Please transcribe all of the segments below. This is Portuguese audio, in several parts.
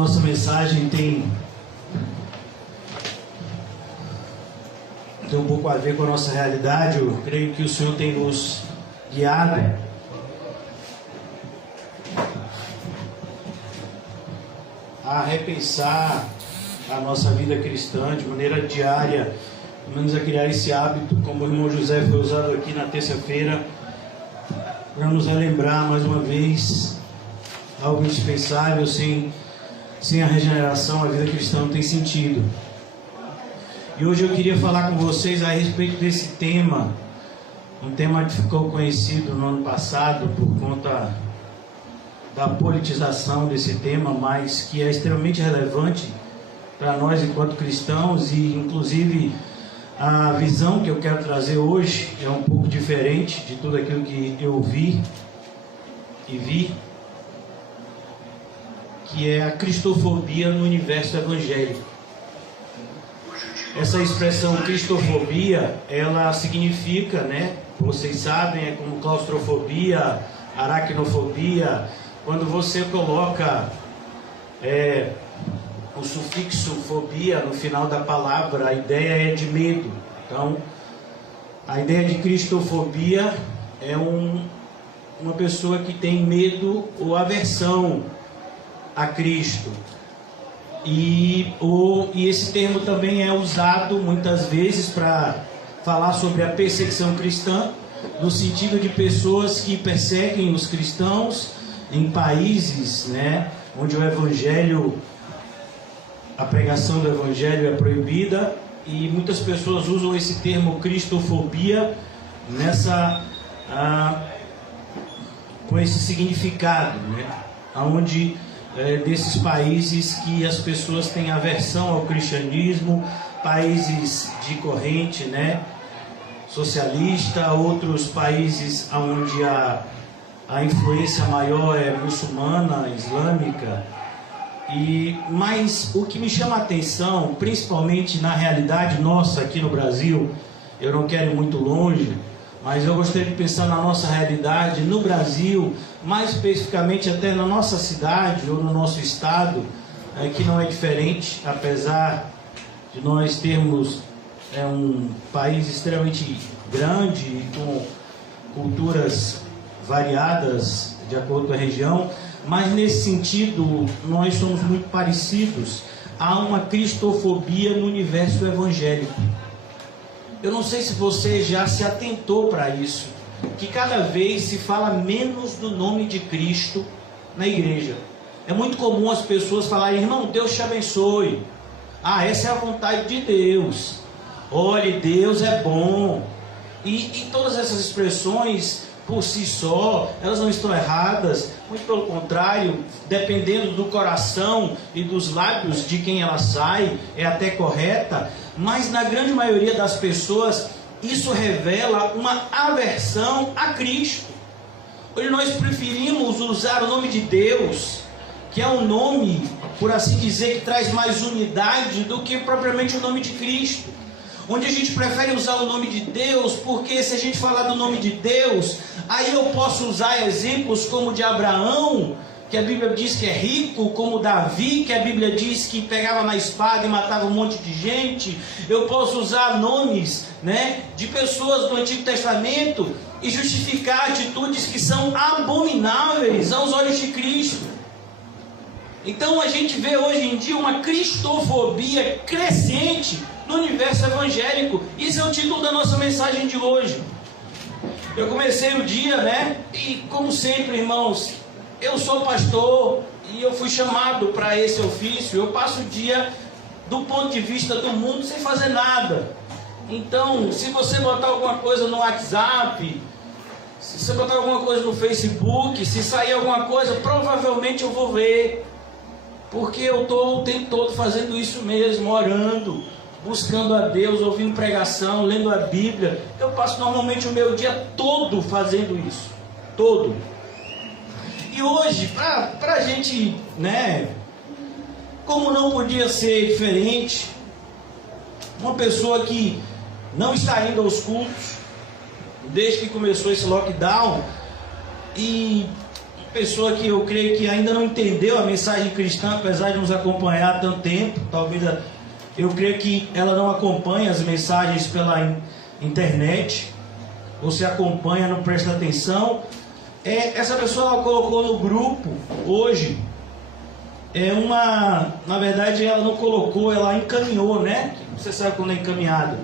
nossa mensagem tem um pouco a ver com a nossa realidade. Eu creio que o Senhor tem nos guiado a repensar a nossa vida cristã de maneira diária, pelo menos a criar esse hábito, como o irmão José foi usado aqui na terça-feira, para nos relembrar mais uma vez algo indispensável. Sem a regeneração, a vida cristã não tem sentido. E hoje eu queria falar com vocês a respeito desse tema, um tema que ficou conhecido no ano passado por conta da politização desse tema, mas que é extremamente relevante para nós enquanto cristãos, e inclusive a visão que eu quero trazer hoje é um pouco diferente de tudo aquilo que eu vi, que é a cristofobia no universo evangélico. Essa expressão cristofobia, ela significa, vocês sabem, é como claustrofobia, aracnofobia. Quando você coloca o sufixo fobia no final da palavra, a ideia é de medo. Então, a ideia de cristofobia é uma pessoa que tem medo ou aversão a Cristo. E esse termo também é usado muitas vezes para falar sobre a perseguição cristã, no sentido de pessoas que perseguem os cristãos em países, onde o evangelho, a pregação do evangelho é proibida, e muitas pessoas usam esse termo cristofobia com esse significado, onde desses países que as pessoas têm aversão ao cristianismo, países de corrente socialista, outros países onde a influência maior é muçulmana, islâmica. Mas o que me chama a atenção, principalmente na realidade nossa aqui no Brasil, eu não quero ir muito longe, mas eu gostaria de pensar na nossa realidade no Brasil, mais especificamente até na nossa cidade ou no nosso estado, que não é diferente, apesar de nós termos um país extremamente grande e com culturas variadas de acordo com a região, mas nesse sentido nós somos muito parecidos. Há uma cristofobia no universo evangélico. Eu não sei se você já se atentou para isso, que cada vez se fala menos do nome de Cristo na igreja. É muito comum as pessoas falarem: irmão, Deus te abençoe. Essa é a vontade de Deus. Olhe, Deus é bom. E todas essas expressões, por si só, elas não estão erradas. Muito pelo contrário, dependendo do coração e dos lábios de quem ela sai, é até correta. Mas na grande maioria das pessoas, isso revela uma aversão a Cristo. Hoje nós preferimos usar o nome de Deus, que é um nome, por assim dizer, que traz mais unidade do que propriamente o nome de Cristo. Onde a gente prefere usar o nome de Deus, porque se a gente falar do nome de Deus, aí eu posso usar exemplos como o de Abraão, que a Bíblia diz que é rico, como Davi, que a Bíblia diz que pegava na espada e matava um monte de gente. Eu posso usar nomes de pessoas do Antigo Testamento e justificar atitudes que são abomináveis aos olhos de Cristo. Então a gente vê hoje em dia uma cristofobia crescente no universo evangélico. Isso é o título da nossa mensagem de hoje. Eu comecei o dia, e como sempre, irmãos, eu sou pastor e eu fui chamado para esse ofício. Eu passo o dia, do ponto de vista do mundo, sem fazer nada. Então, se você botar alguma coisa no WhatsApp, se você botar alguma coisa no Facebook, se sair alguma coisa, provavelmente eu vou ver. Porque eu estou o tempo todo fazendo isso mesmo, orando, buscando a Deus, ouvindo pregação, lendo a Bíblia. Eu passo normalmente o meu dia todo fazendo isso. Todo. E hoje, para a gente, como não podia ser diferente, uma pessoa que não está indo aos cultos, desde que começou esse lockdown, e pessoa que eu creio que ainda não entendeu a mensagem cristã, apesar de nos acompanhar há tanto tempo. Talvez eu creio que ela não acompanha as mensagens pela internet. Você acompanha, não presta atenção. Essa pessoa ela colocou no grupo hoje. Na verdade ela não colocou, ela encaminhou, né? Você sabe quando é encaminhado.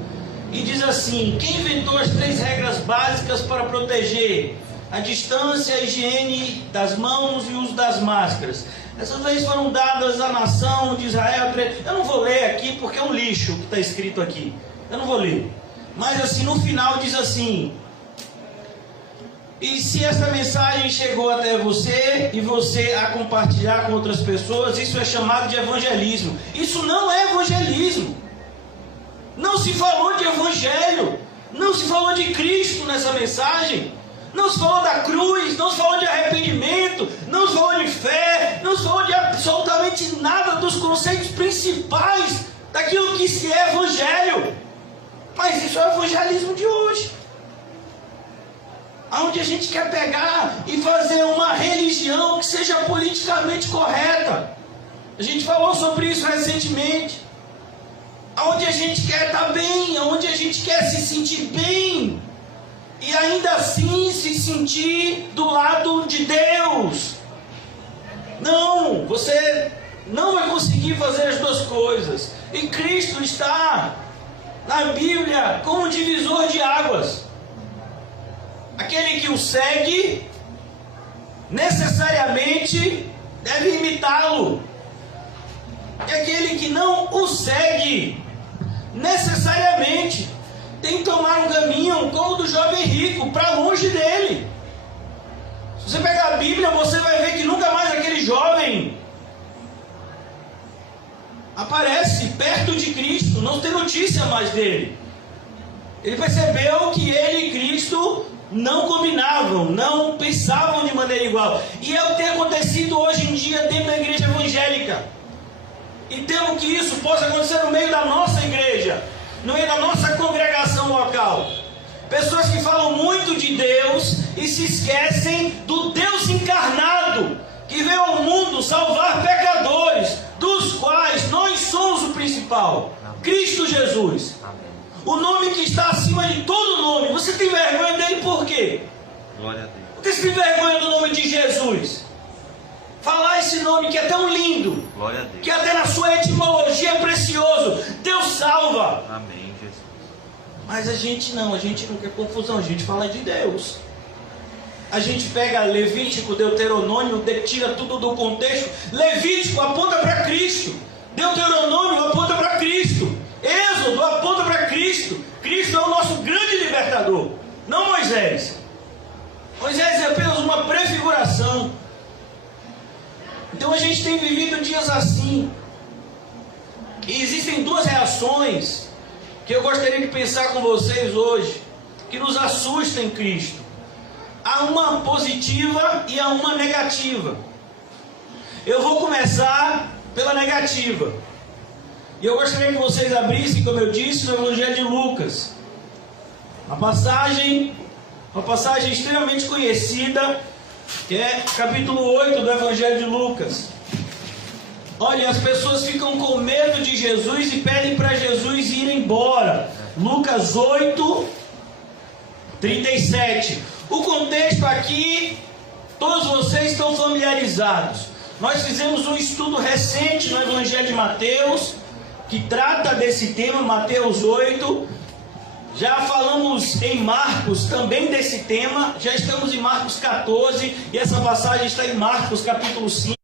E diz assim: quem inventou as 3 regras básicas para proteger a distância, a higiene das mãos e o uso das máscaras? Essas leis foram dadas à nação de Israel. Eu não vou ler aqui porque é um lixo o que está escrito aqui. Eu não vou ler. Mas assim, no final diz assim: e se essa mensagem chegou até você e você a compartilhar com outras pessoas, isso é chamado de evangelismo. Isso não é evangelismo. Não se falou de evangelho. Não se falou de Cristo nessa mensagem. Não se falou da cruz. Não se falou de arrependimento. Não se falou de fé. Não se falou de absolutamente nada dos conceitos principais daquilo que se é evangelho. Mas isso é o evangelismo de hoje, onde a gente quer pegar e fazer uma religião que seja politicamente correta. A gente falou sobre isso recentemente. Onde a gente quer estar bem, onde a gente quer se sentir bem, e ainda assim se sentir do lado de Deus. Não, você não vai conseguir fazer as duas coisas. E Cristo está na Bíblia como um divisor de águas. Aquele que o segue necessariamente deve imitá-lo. E aquele que não o segue necessariamente tem que tomar um caminho como o do jovem rico, para longe dele. Se você pegar a Bíblia, você vai ver que nunca mais aquele jovem aparece perto de Cristo. Não tem notícia mais dele. Ele percebeu que ele e Cristo não combinavam, não pensavam de maneira igual. E é o que tem acontecido hoje em dia dentro da igreja evangélica. E temo que isso possa acontecer no meio da nossa igreja, no meio da nossa congregação local. Pessoas que falam muito de Deus e se esquecem do Deus encarnado, que veio ao mundo salvar pecadores, dos quais nós somos o principal. Cristo Jesus. O nome que está acima de todo nome. Você tem vergonha dele por quê? Glória a Deus. Por que você tem vergonha do nome de Jesus? Falar esse nome que é tão lindo, Glória a Deus, que até na sua etimologia é precioso. Deus salva. Amém, Jesus. Mas a gente não quer confusão, a gente fala de Deus. A gente pega Levítico, Deuteronômio, tira tudo do contexto. Levítico aponta para Cristo. Deuteronômio aponta para Cristo. Êxodo aponta para Cristo. Cristo é o nosso grande libertador, não Moisés. Moisés é apenas uma prefiguração. Então a gente tem vivido dias assim. E existem 2 reações que eu gostaria de pensar com vocês hoje, que nos assustam em Cristo. Há uma positiva e há uma negativa. Eu vou começar pela negativa. E eu gostaria que vocês abrissem, como eu disse, no Evangelho de Lucas. Uma passagem extremamente conhecida, que é capítulo 8 do Evangelho de Lucas. Olha, as pessoas ficam com medo de Jesus e pedem para Jesus ir embora. Lucas 8, 37. O contexto aqui, todos vocês estão familiarizados. Nós fizemos um estudo recente no Evangelho de Mateus, que trata desse tema, Mateus 8. Já falamos em Marcos também desse tema. Já estamos em Marcos 14 e essa passagem está em Marcos capítulo 5.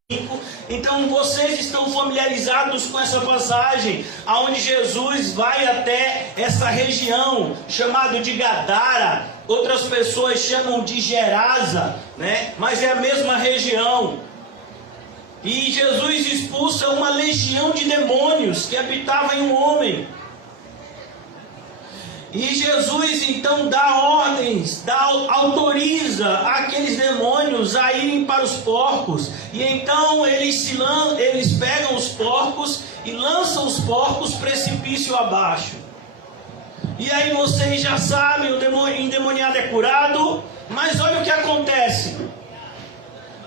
Então vocês estão familiarizados com essa passagem, aonde Jesus vai até essa região chamada de Gadara. Outras pessoas chamam de Gerasa, né? Mas é a mesma região. E Jesus expulsa uma legião de demônios que habitava em um homem. E Jesus então dá ordens, autoriza aqueles demônios a irem para os porcos. E então eles pegam os porcos e lançam os porcos precipício abaixo. E aí vocês já sabem, o endemoniado é curado. Mas olha o que acontece.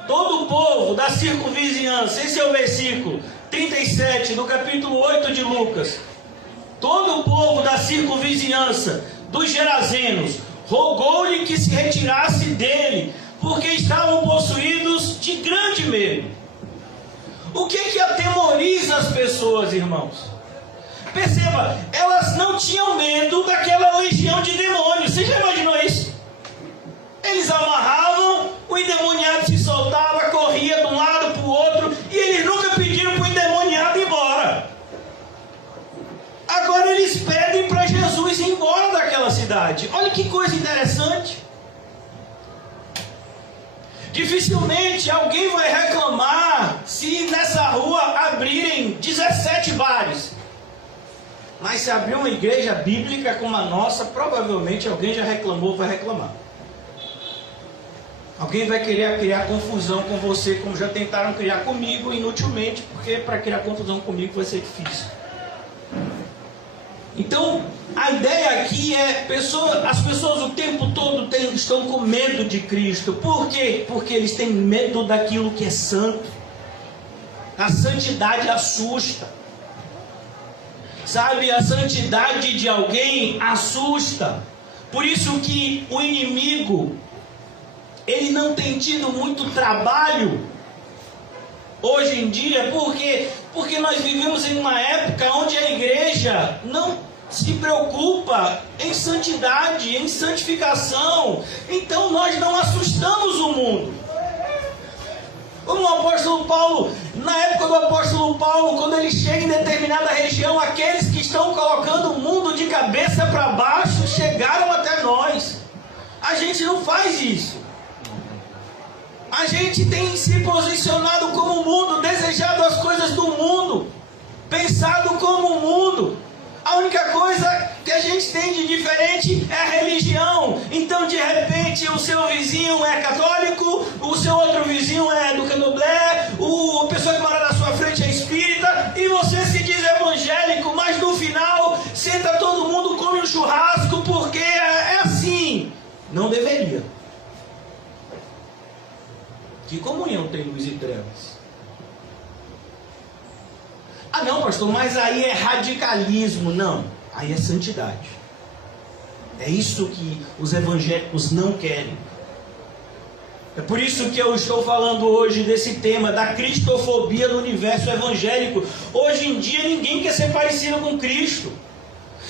todo o povo da circunvizinhança, esse é o versículo 37 do capítulo 8 de Lucas. Todo o povo da circunvizinhança dos Gerazenos rogou-lhe que se retirasse dele, porque estavam possuídos de grande medo. O que atemoriza as pessoas, irmãos? Perceba, elas não tinham medo daquela legião de demônios. Você já imaginou isso? Eles amarravam, o endemoniado se soltava, corria de um lado para o outro, e eles nunca pediram para o endemoniado ir embora. Agora eles pedem para Jesus ir embora daquela cidade. Olha que coisa interessante. Dificilmente alguém vai reclamar se nessa rua abrirem 17 bares. Mas se abrir uma igreja bíblica como a nossa, provavelmente alguém já reclamou, vai reclamar. Alguém vai querer criar confusão com você, como já tentaram criar comigo inutilmente, porque para criar confusão comigo vai ser difícil. Então, a ideia aqui é, as pessoas o tempo todo estão com medo de Cristo. Por quê? Porque eles têm medo daquilo que é santo. A santidade assusta. Sabe, a santidade de alguém assusta. Por isso que o inimigo, ele não tem tido muito trabalho hoje em dia. Porque nós vivemos em uma época onde a igreja não se preocupa em santidade, em santificação. Então nós não assustamos o mundo. Como o apóstolo Paulo, na época do apóstolo Paulo, quando ele chega em determinada região, aqueles que estão colocando o mundo de cabeça para baixo chegaram até nós. A gente não faz isso. A gente tem se posicionado como o mundo, desejado as coisas do mundo, pensado como o mundo. A única coisa que a gente tem de diferente é a religião. Então, de repente, o seu vizinho é católico, o seu outro vizinho é do candomblé, a pessoa que mora na sua frente é espírita, e você se diz evangélico, mas no final, senta todo mundo, come um churrasco, porque é assim. Não deveria. Que comunhão tem luz e trevas? Ah não, pastor, mas aí é radicalismo. Não, aí é santidade. É isso que os evangélicos não querem. É por isso que eu estou falando hoje desse tema da cristofobia no universo evangélico. Hoje em dia ninguém quer ser parecido com Cristo.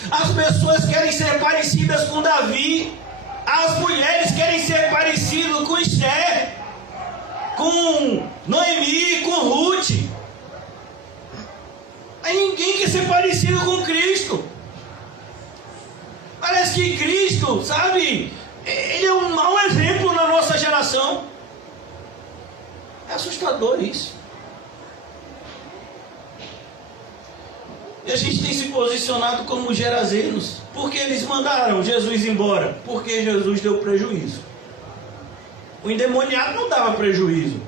As pessoas querem ser parecidas com Davi. As mulheres querem ser parecidas com Esther, com Noemi, com Ruth. Aí ninguém quer ser parecido com Cristo. Parece que Cristo, sabe, ele é um mau exemplo na nossa geração. É assustador isso. E a gente tem se posicionado como gerazenos. Porque eles mandaram Jesus embora? Porque Jesus deu prejuízo. O endemoniado não dava prejuízo.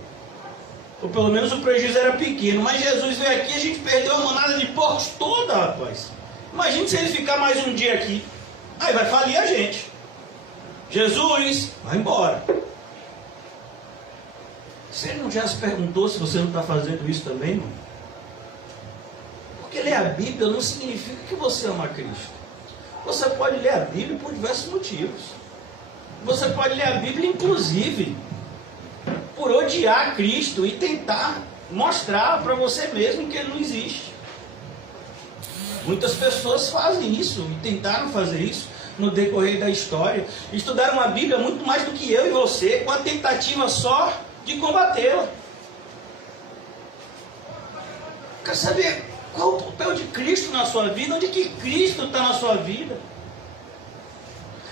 Ou pelo menos o prejuízo era pequeno. Mas Jesus veio aqui e a gente perdeu a manada de porcos toda, rapaz. Imagina se ele ficar mais um dia aqui. Aí vai falir a gente. Jesus, vai embora. Você não já se perguntou se você não está fazendo isso também, irmão? Porque ler a Bíblia não significa que você ama Cristo. Você pode ler a Bíblia por diversos motivos. Você pode ler a Bíblia, inclusive, por odiar Cristo e tentar mostrar para você mesmo que Ele não existe. Muitas pessoas fazem isso e tentaram fazer isso no decorrer da história. Estudaram a Bíblia muito mais do que eu e você, com a tentativa só de combatê-la. Quer saber qual o papel de Cristo na sua vida? Onde que Cristo está na sua vida?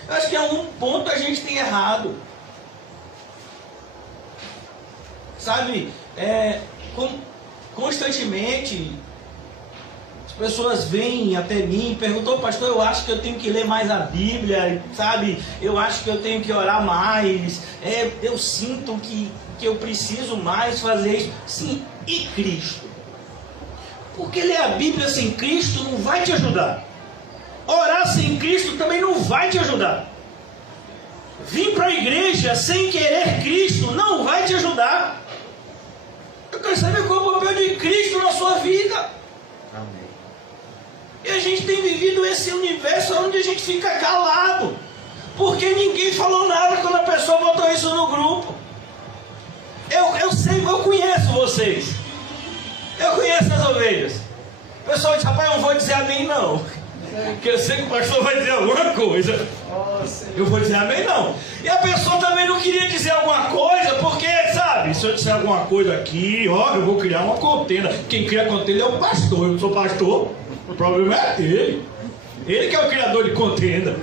Eu acho que a um ponto a gente tem errado. Sabe, constantemente as pessoas vêm até mim e perguntam: pastor, eu acho que eu tenho que ler mais a Bíblia, sabe? Eu acho que eu tenho que orar mais. Eu sinto que eu preciso mais fazer isso. Sim, e Cristo? Porque ler a Bíblia sem Cristo não vai te ajudar. Orar sem Cristo também não vai te ajudar. Vir para a igreja sem querer Cristo não vai te ajudar. quero saber qual é o papel de Cristo na sua vida. Amém. E a gente tem vivido esse universo onde a gente fica calado. Porque ninguém falou nada quando a pessoa botou isso no grupo. Eu sei, eu conheço vocês. Eu conheço as ovelhas. O pessoal diz, rapaz, eu não vou dizer amém não. Porque eu sei que o pastor vai dizer alguma coisa. Eu vou dizer amém não. E a pessoa também não queria dizer alguma coisa, porque, sabe, se eu disser alguma coisa aqui, ó, eu vou criar uma contenda. Quem cria contenda é o pastor. Eu não sou pastor, o problema é dele. Ele que é o criador de contenda.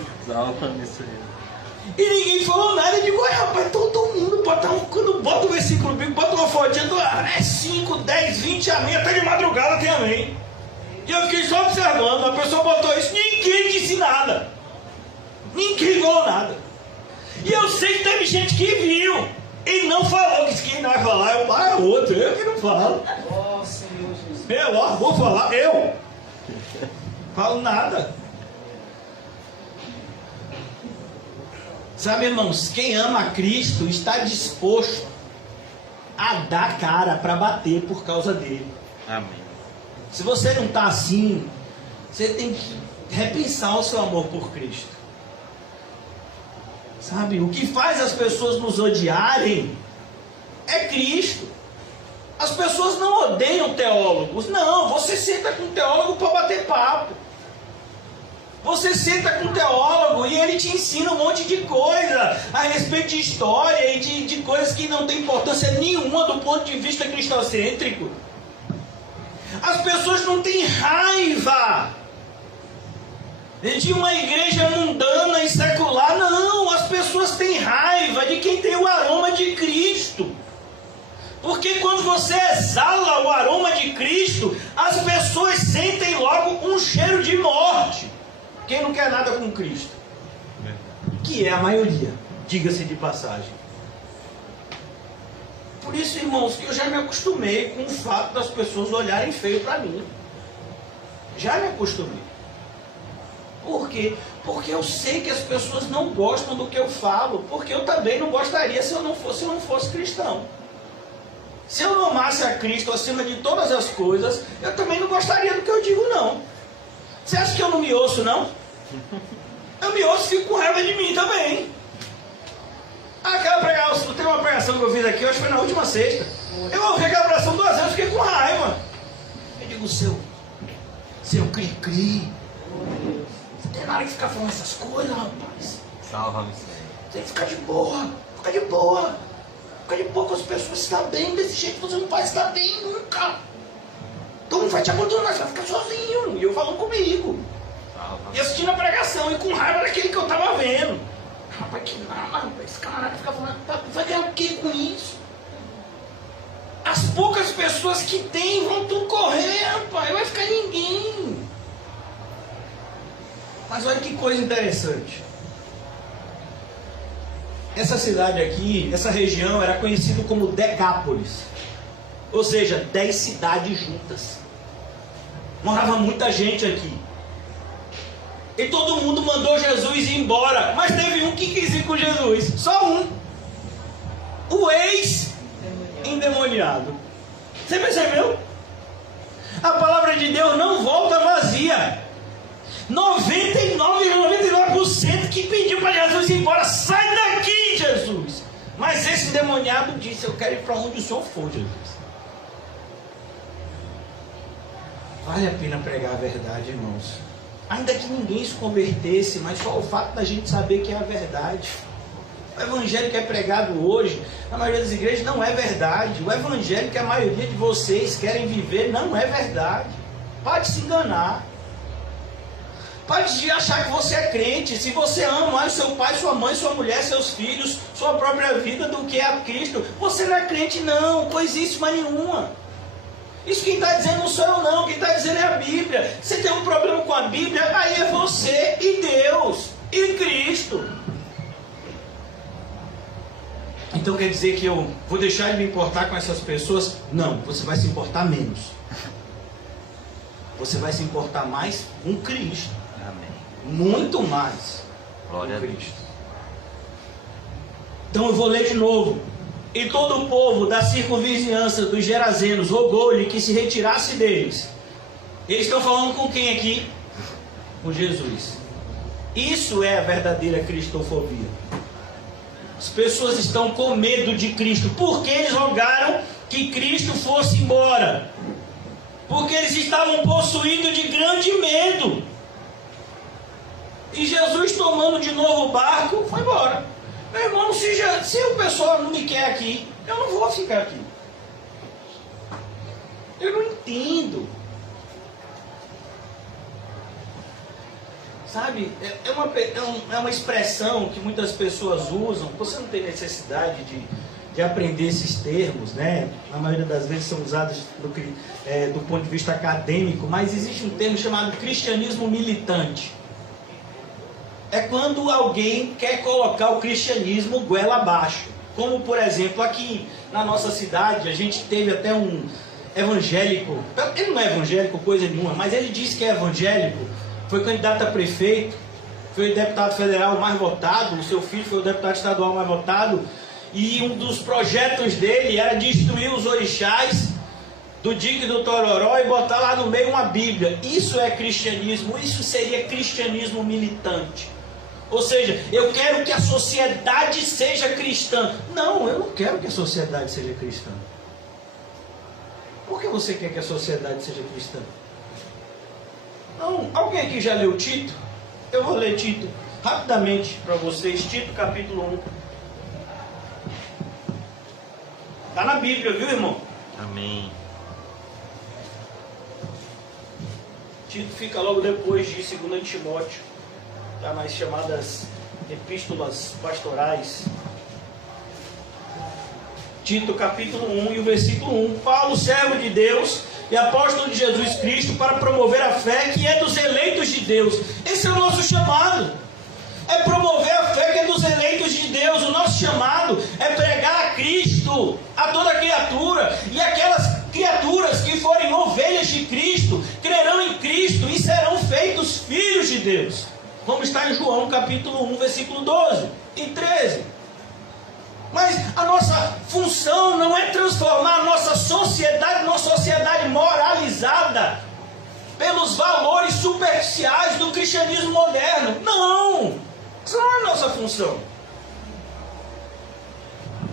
E ninguém falou nada. Eu digo, olha, rapaz, todo mundo quando bota o versículo bíblico, bota uma fotinha, é 5, 10, 20 amém, até de madrugada tem amém. E eu fiquei só observando, a pessoa botou isso, ninguém disse nada. Ninguém falou nada. E eu sei que teve gente que viu e não falou, que quem não vai falar é outro, eu que não falo. Ó Senhor Jesus. Eu, ó, vou falar, eu. Falo nada. Sabe, irmãos, quem ama a Cristo está disposto a dar cara para bater por causa dele. Amém. Se você não está assim, você tem que repensar o seu amor por Cristo. Sabe, o que faz as pessoas nos odiarem é Cristo. As pessoas não odeiam teólogos. Não, você senta com um teólogo para bater papo. Você senta com um teólogo e ele te ensina um monte de coisa a respeito de história e de coisas que não tem importância nenhuma do ponto de vista cristocêntrico. As pessoas não têm raiva de uma igreja mundana e secular. Não, as pessoas têm raiva de quem tem o aroma de Cristo. Porque quando você exala o aroma de Cristo, as pessoas sentem logo um cheiro de morte. Quem não quer nada com Cristo? Que é a maioria, diga-se de passagem. Por isso, irmãos, que eu já me acostumei com o fato das pessoas olharem feio para mim. Já me acostumei. Por quê? Porque eu sei que as pessoas não gostam do que eu falo. Porque eu também não gostaria se eu não fosse cristão. Se eu não amasse a Cristo acima de todas as coisas, eu também não gostaria do que eu digo, não. Você acha que eu não me ouço, não? Eu me ouço e fico com raiva de mim também. Aquela pregação, tem uma pregação que eu fiz aqui, eu acho que foi na última sexta. Eu ouvi aquela pregação 2 vezes, fiquei com raiva. Eu digo, seu cri-cri. Você tem nada que ficar falando essas coisas, rapaz. Salva-me, Você tem que ficar de boa, ficar de boa. Ficar de boa com as pessoas, se dá bem desse jeito, você não vai se dar bem nunca. Todo mundo vai te abandonar, você vai ficar sozinho. E eu falando comigo. E assistindo a pregação, e com raiva daquele que eu estava vendo. Rapaz, que nada, esse camarada fica falando, vai ganhar o que com isso? As poucas pessoas que tem vão tudo correr, rapaz, não vai ficar ninguém. Mas olha que coisa interessante. Essa cidade aqui, essa região era conhecida como Decápolis. Ou seja, 10 cidades juntas. Morava muita gente aqui. E todo mundo mandou Jesus ir embora. Mas teve um que quis ir com Jesus. Só um. O ex-endemoniado. Você percebeu? A palavra de Deus não volta vazia. 99,99% que pediu para Jesus ir embora. Sai daqui, Jesus. Mas esse endemoniado disse, eu quero ir para onde o Senhor for, Jesus. Vale a pena pregar a verdade, irmãos. Ainda que ninguém se convertesse, mas só o fato da gente saber que é a verdade. O evangelho que é pregado hoje, na maioria das igrejas, não é verdade. O evangelho que a maioria de vocês querem viver não é verdade. Pode se enganar. Pode achar que você é crente. Se você ama mais seu pai, sua mãe, sua mulher, seus filhos, sua própria vida do que a Cristo, você não é crente não, coisíssima nenhuma. Isso quem está dizendo não sou eu não, quem está dizendo é a Bíblia. Você tem um problema com a Bíblia, aí é você e Deus e Cristo. Então quer dizer que eu vou deixar de me importar com essas pessoas? Não, você vai se importar menos. Você vai se importar mais com Cristo. Amém. Muito mais Glória com a Deus. Cristo. Então eu vou ler de novo. E todo o povo da circunvizinhança dos Gerazenos rogou-lhe que se retirasse deles. Eles estão falando com quem aqui? Com Jesus. Isso é a verdadeira cristofobia. As pessoas estão com medo de Cristo, porque eles rogaram que Cristo fosse embora. Porque eles estavam possuídos de grande medo. E Jesus, tomando de novo o barco, foi embora. Meu irmão, se o pessoal não me quer aqui, eu não vou ficar aqui. Eu não entendo. Sabe, é uma expressão que muitas pessoas usam. Você não tem necessidade de aprender esses termos, né? Na maioria das vezes são usados do ponto de vista acadêmico, mas existe um termo chamado cristianismo militante. É quando alguém quer colocar o cristianismo goela abaixo. Como, por exemplo, aqui na nossa cidade, a gente teve até um evangélico. Ele não é evangélico, coisa nenhuma, mas ele disse que é evangélico. Foi candidato a prefeito, foi deputado federal mais votado, o seu filho foi o deputado estadual mais votado, e um dos projetos dele era destruir os orixás do Dique do Tororó e botar lá no meio uma Bíblia. Isso é cristianismo, isso seria cristianismo militante. Ou seja, eu quero que a sociedade seja cristã. Não, eu não quero que a sociedade seja cristã. Por que você quer que a sociedade seja cristã? Não, alguém aqui já leu Tito? Eu vou ler Tito rapidamente para vocês. Tito capítulo 1. Está na Bíblia, viu, irmão? Amém. Tito fica logo depois de 2 Timóteo. Está nas chamadas epístolas pastorais. Tito capítulo 1 e o versículo 1. Paulo, servo de Deus e apóstolo de Jesus Cristo, para promover a fé que é dos eleitos de Deus. Esse é o nosso chamado. É promover a fé que é dos eleitos de Deus. O nosso chamado é pregar a Cristo a toda criatura. E aquelas criaturas que forem ovelhas de Cristo, crerão em Cristo e serão feitos filhos de Deus. Vamos estar em João capítulo 1, versículo 12 e 13. Mas a nossa função não é transformar a nossa sociedade numa sociedade moralizada pelos valores superficiais do cristianismo moderno. Não! Isso não é a nossa função.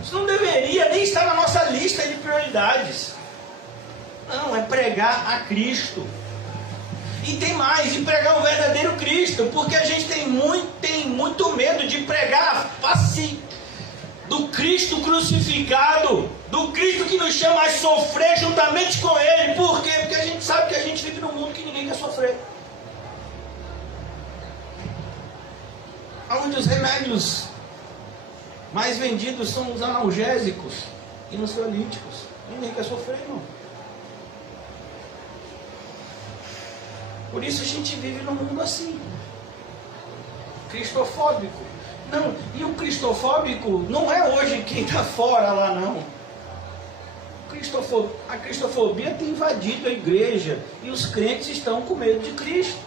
Isso não deveria nem estar na nossa lista de prioridades. Não, é pregar a Cristo. E tem mais, de pregar o verdadeiro Cristo, porque a gente tem muito medo de pregar a face do Cristo crucificado, do Cristo que nos chama a sofrer juntamente com Ele. Por quê? Porque a gente sabe que a gente vive num mundo que ninguém quer sofrer. Onde os remédios mais vendidos são os analgésicos e os ansiolíticos. Ninguém quer sofrer, não. Por isso a gente vive num mundo assim, cristofóbico. Não, e o cristofóbico não é hoje quem está fora lá, não. A cristofobia tem invadido a igreja e os crentes estão com medo de Cristo,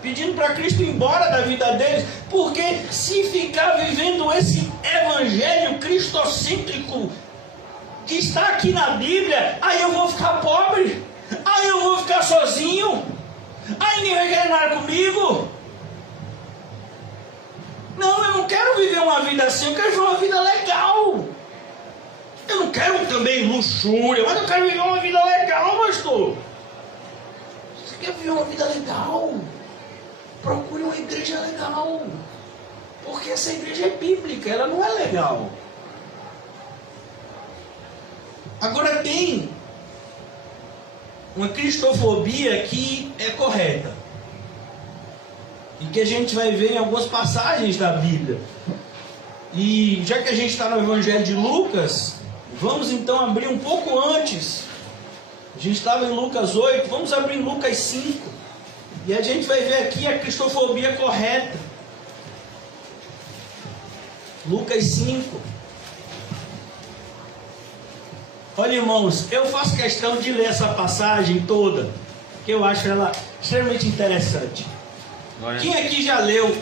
pedindo para Cristo ir embora da vida deles, porque se ficar vivendo esse evangelho cristocêntrico que está aqui na Bíblia, aí eu vou ficar pobre, aí eu vou ficar sozinho, aí ninguém vai querer nada comigo. Não, eu não quero viver uma vida assim, eu quero viver uma vida legal. Eu não quero também luxúria, mas eu quero viver uma vida legal, pastor. Você quer viver uma vida legal? Procure uma igreja legal. Porque essa igreja é bíblica, ela não é legal. Agora tem uma cristofobia que é correta. E que a gente vai ver em algumas passagens da Bíblia. E já que a gente está no Evangelho de Lucas, vamos então abrir um pouco antes. A gente estava em Lucas 8, vamos abrir em Lucas 5. E a gente vai ver aqui a cristofobia correta. Lucas 5. Olha, irmãos, eu faço questão de ler essa passagem toda, que eu acho ela extremamente interessante. Quem aqui já leu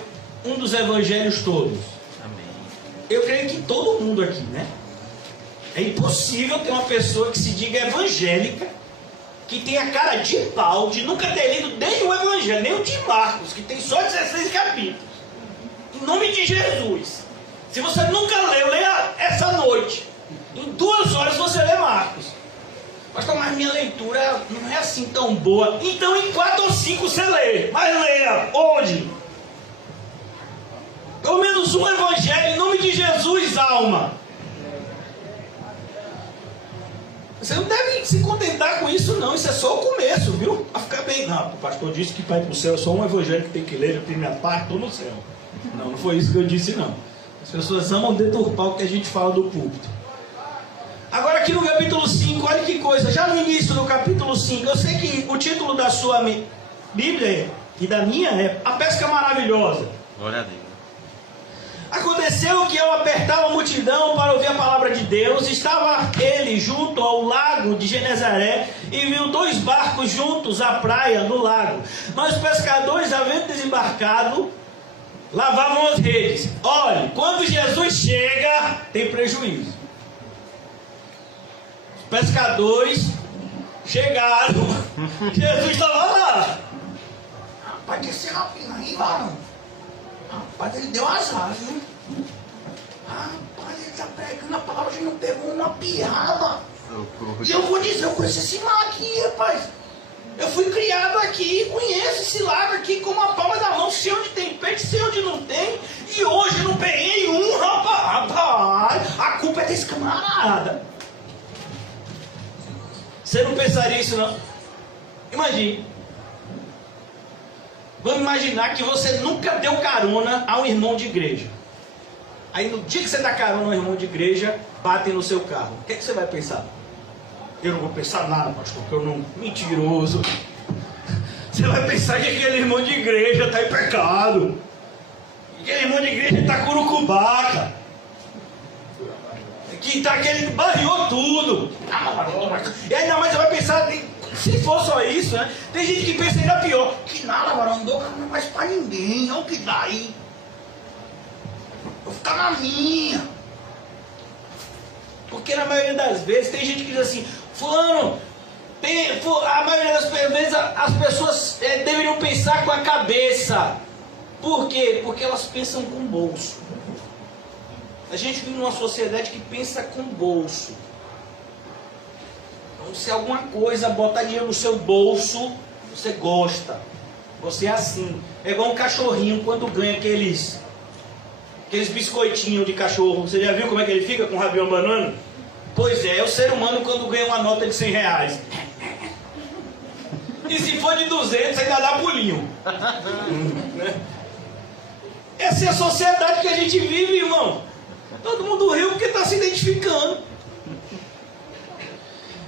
um dos evangelhos todos? Amém. Eu creio que todo mundo aqui, né? É impossível ter uma pessoa que se diga evangélica, que tem a cara de pau, de nunca ter lido nem o Evangelho, nem o de Marcos, que tem só 16 capítulos. Em nome de Jesus. Se você nunca leu, leia essa noite. Em 2 horas você lê Marcos. Pastor, mas minha leitura não é assim tão boa. Então em 4 ou 5 você lê. Mas leia hoje. Pelo menos um Evangelho em nome de Jesus, alma. Você não deve se contentar com isso, não. Isso é só o começo, viu? Vai ficar bem. Não, o pastor disse que para ir para o céu é só um evangelho que tem que ler. Já fiz minha parte, estou no céu. Não, não foi isso que eu disse, não. As pessoas amam deturpar o que a gente fala do púlpito. Agora aqui no capítulo 5, olha que coisa. Já no início do capítulo 5, eu sei que o título da sua Bíblia e da minha é A Pesca Maravilhosa. Glória a Deus. Aconteceu que ao apertar a multidão para ouvir a palavra de Deus, estava ele junto ao lago de Genezaré e viu 2 barcos juntos à praia do lago. Mas os pescadores, havendo desembarcado, lavavam as redes. Olhe, quando Jesus chega, tem prejuízo. Os pescadores chegaram, Jesus estava lá. Rapaz, esse rapinho aí, varão. Rapaz, ele deu azar, viu? Rapaz, ele está pregando a palavra, a gente não pegou uma piada. E eu vou dizer, eu conheço esse mar aqui, rapaz. Eu fui criado aqui, conheço esse lago aqui como a palma da mão. Sei onde tem peixe, sei onde não tem. E hoje eu não peguei um, rapaz. A culpa é desse camarada. Você não pensaria isso, não? Imagine. Vamos imaginar que você nunca deu carona a um irmão de igreja. Aí no dia que você dá carona a um irmão de igreja, batem no seu carro. O que você vai pensar? Eu não vou pensar nada, pastor, porque eu não... Mentiroso. Você vai pensar que aquele irmão de igreja está em pecado. Aquele irmão de igreja está curucubaca. Que ele barriou tudo. E ainda mais você vai pensar... Se for só isso, né? Tem gente que pensa ainda pior. Que nada, varão, não dou carona mais pra ninguém. Olha o que dá aí. Vou ficar na minha. Porque na maioria das vezes tem gente que diz assim, fulano, a maioria das vezes as pessoas deveriam pensar com a cabeça. Por quê? Porque elas pensam com o bolso. A gente vive numa sociedade que pensa com o bolso. Então, se alguma coisa botar dinheiro no seu bolso, você gosta. Você é assim. É igual um cachorrinho quando ganha aqueles biscoitinhos de cachorro. Você já viu como é que ele fica com o rabinho abanando? Pois é o ser humano quando ganha uma nota de 100 reais. E se for de 200, ainda dá pulinho. Essa é a sociedade que a gente vive, irmão. Todo mundo riu porque está se identificando.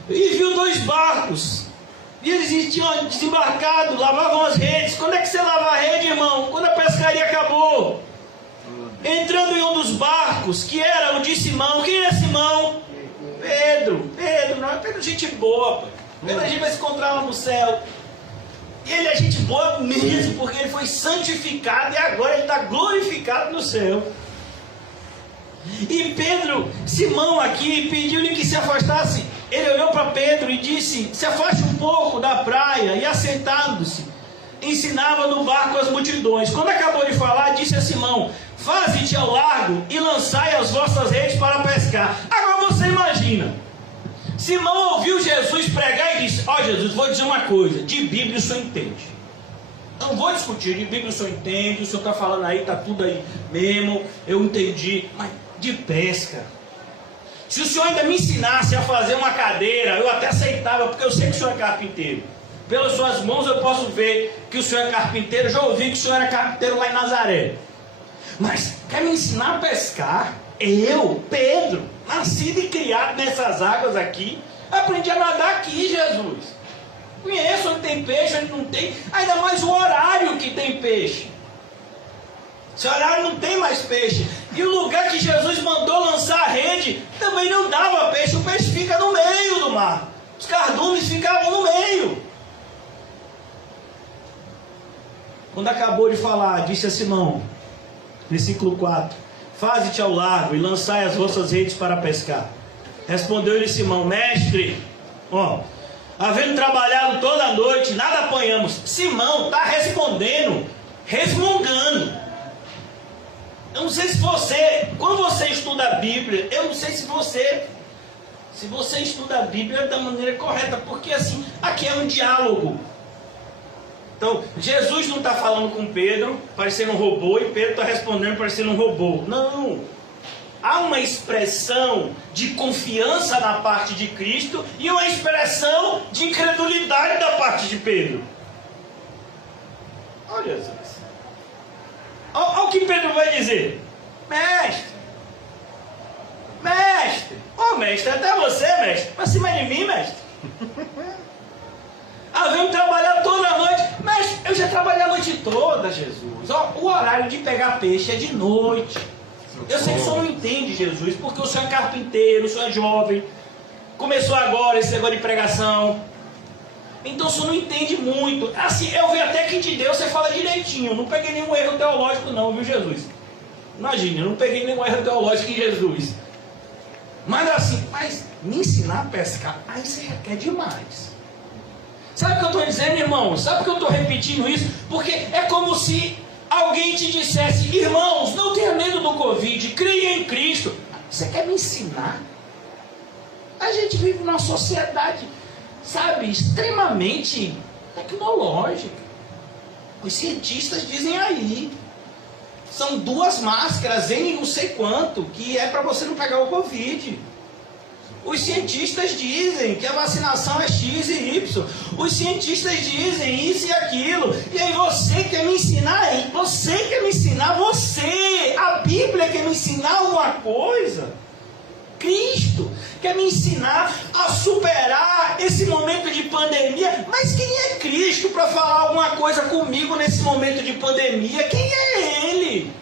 E viu 2 barcos. E eles tinham desembarcado, lavavam as redes. Quando é que você lava a rede, irmão? Quando a pescaria acabou. Entrando em um dos barcos, que era o de Simão. Quem é Simão? Pedro. Não é Pedro, gente boa, pai. Pedro a gente vai se encontrar lá no céu. E ele é gente boa mesmo, porque ele foi santificado e agora ele está glorificado no céu. E Pedro, Simão aqui, pediu-lhe que se afastasse. Ele olhou para Pedro e disse, se afaste um pouco da praia. E assentando-se, ensinava no barco as multidões. Quando acabou de falar, disse a Simão, faze-te ao largo e lançai as vossas redes para pescar. Agora você imagina, Simão ouviu Jesus pregar e disse, Jesus, vou dizer uma coisa, de Bíblia o senhor entende. Não vou discutir, de Bíblia o senhor entende, o senhor está falando aí, está tudo aí mesmo, eu entendi, mas de pesca. Se o senhor ainda me ensinasse a fazer uma cadeira, eu até aceitava, porque eu sei que o senhor é carpinteiro. Pelas suas mãos eu posso ver que o senhor é carpinteiro, já ouvi que o senhor era carpinteiro lá em Nazaré. Mas quer me ensinar a pescar? Eu, Pedro, nascido e criado nessas águas aqui, aprendi a nadar aqui, Jesus. Conheço onde tem peixe, onde não tem, ainda mais o horário que tem peixe. Esse horário não tem mais peixe. E o lugar que Jesus mandou lançar a rede também não dava peixe. O peixe fica no meio do mar. Os cardumes ficavam no meio. Quando acabou de falar, disse a Simão, versículo 4, faze-te ao largo e lançai as vossas redes para pescar. Respondeu-lhe Simão: mestre, havendo trabalhado toda a noite, nada apanhamos. Simão está respondendo, resmungando. Eu não sei se você, quando você estuda a Bíblia, eu não sei se você estuda a Bíblia da maneira correta, porque assim, aqui é um diálogo. Então, Jesus não está falando com Pedro, parecendo um robô, e Pedro está respondendo parecendo um robô. Não. Há uma expressão de confiança na parte de Cristo e uma expressão de incredulidade da parte de Pedro. Olha isso. Olha o que Pedro vai dizer. Mestre, mestre, até você, mestre, para cima de mim, mestre. Havemos trabalhado toda a noite. Mestre, eu já trabalhei a noite toda, Jesus. O horário de pegar peixe é de noite. Eu sei que o senhor não entende, Jesus, porque o senhor é carpinteiro, o senhor é jovem, começou agora esse negócio de pregação, então o senhor não entende muito. Assim, eu vi até que de Deus você fala direitinho, eu não peguei nenhum erro teológico não, viu, Jesus? Imagina, eu não peguei nenhum erro teológico em Jesus. Mas assim, me ensinar a pescar, aí você quer demais. Sabe o que eu estou dizendo, irmãos? Sabe por que eu estou repetindo isso? Porque é como se alguém te dissesse: irmãos, não tenha medo do Covid, creia em Cristo. Você quer me ensinar? A gente vive numa sociedade, sabe, extremamente tecnológica. Os cientistas dizem aí, são 2 máscaras em não sei quanto, que é para você não pegar o Covid. Os cientistas dizem que a vacinação é X e Y. Os cientistas dizem isso e aquilo. E aí você quer me ensinar? Você. A Bíblia quer me ensinar alguma coisa? Cristo quer me ensinar a superar esse momento de pandemia. Mas quem é Cristo para falar alguma coisa comigo nesse momento de pandemia? Quem é Ele?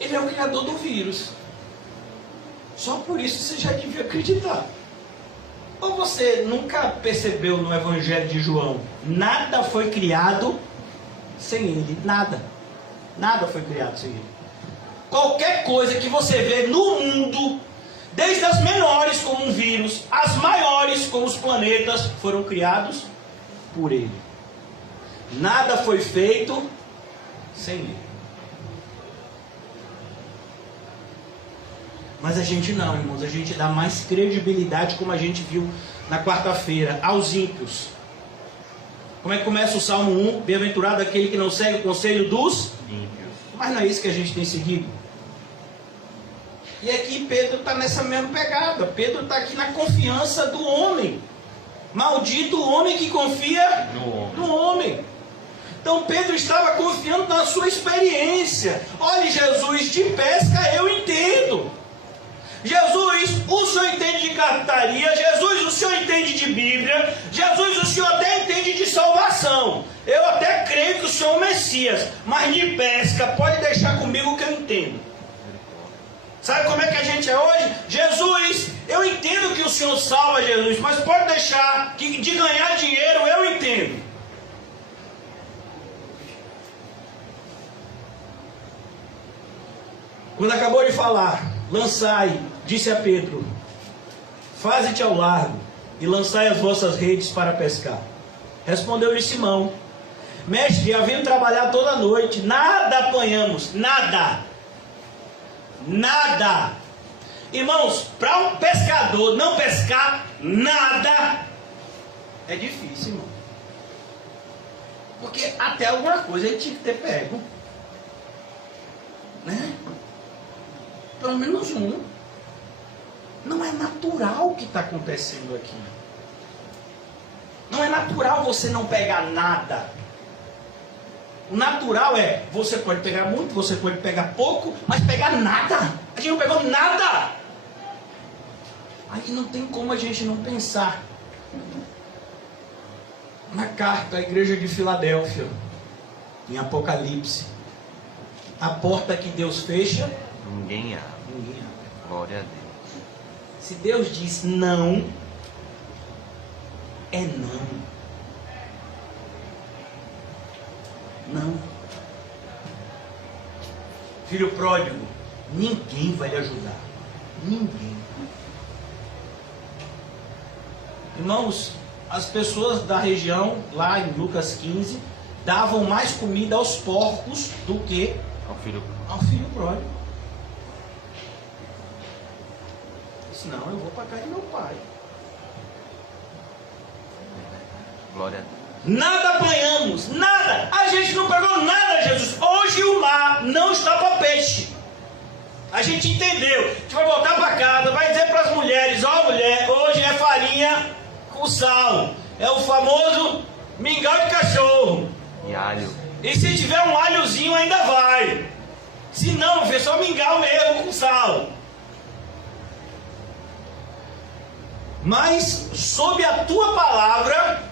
Ele é o criador do vírus. Só por isso você já devia acreditar. Ou você nunca percebeu no Evangelho de João? Nada foi criado sem Ele. Nada. Nada foi criado sem Ele. Qualquer coisa que você vê no mundo, desde as menores como um vírus, as maiores como os planetas, foram criados por Ele. Nada foi feito sem Ele. Mas a gente não, irmãos, a gente dá mais credibilidade, como a gente viu na quarta-feira, aos ímpios. Como é que começa o Salmo 1? Bem-aventurado aquele que não segue o conselho dos ímpios. Mas não é isso que a gente tem seguido. E aqui Pedro está nessa mesma pegada. Pedro está aqui na confiança do homem. Maldito o homem que confia no homem. Então Pedro estava confiando na sua experiência. Olha, Jesus, de pesca eu entendo. Jesus, o senhor entende de carpintaria. Jesus, o senhor entende de Bíblia. Jesus, o senhor até entende de salvação. Eu até creio que o senhor é o Messias. Mas de pesca, pode deixar comigo que eu entendo. Sabe como é que a gente é hoje? Jesus, eu entendo que o senhor salva, Jesus, mas pode deixar que de ganhar dinheiro eu entendo. Quando acabou de falar, lançai, disse a Pedro, faze-te ao largo e lançai as vossas redes para pescar. Respondeu-lhe Simão: mestre, havendo trabalhado toda a noite, nada apanhamos, nada. Irmãos, para um pescador não pescar nada é difícil, irmão. Porque até alguma coisa ele tinha que ter pego, né? Pelo menos um. Não é natural o que está acontecendo aqui. Não é natural você não pegar nada. O natural é, você pode pegar muito, você pode pegar pouco, mas pegar nada. A gente não pegou nada. Aí não tem como a gente não pensar na carta à igreja de Filadélfia, em Apocalipse. A porta que Deus fecha, ninguém abre. Glória a Deus. Se Deus diz não, é não. Não. Filho pródigo, ninguém vai lhe ajudar. Ninguém. Irmãos, as pessoas da região, lá em Lucas 15, davam mais comida aos porcos do que Ao filho. ao filho pródigo. Disse, não, eu vou para casa de meu pai. Glória a Deus. Nada apanhamos, nada. A gente não pegou nada, Jesus. Hoje o mar não está para peixe. A gente entendeu. A gente vai voltar para casa, vai dizer para as mulheres, ó mulher, hoje é farinha com sal. É o famoso mingau de cachorro. E alho. E se tiver um alhozinho ainda vai. Se não, é só mingau mesmo com sal. Mas sob a tua palavra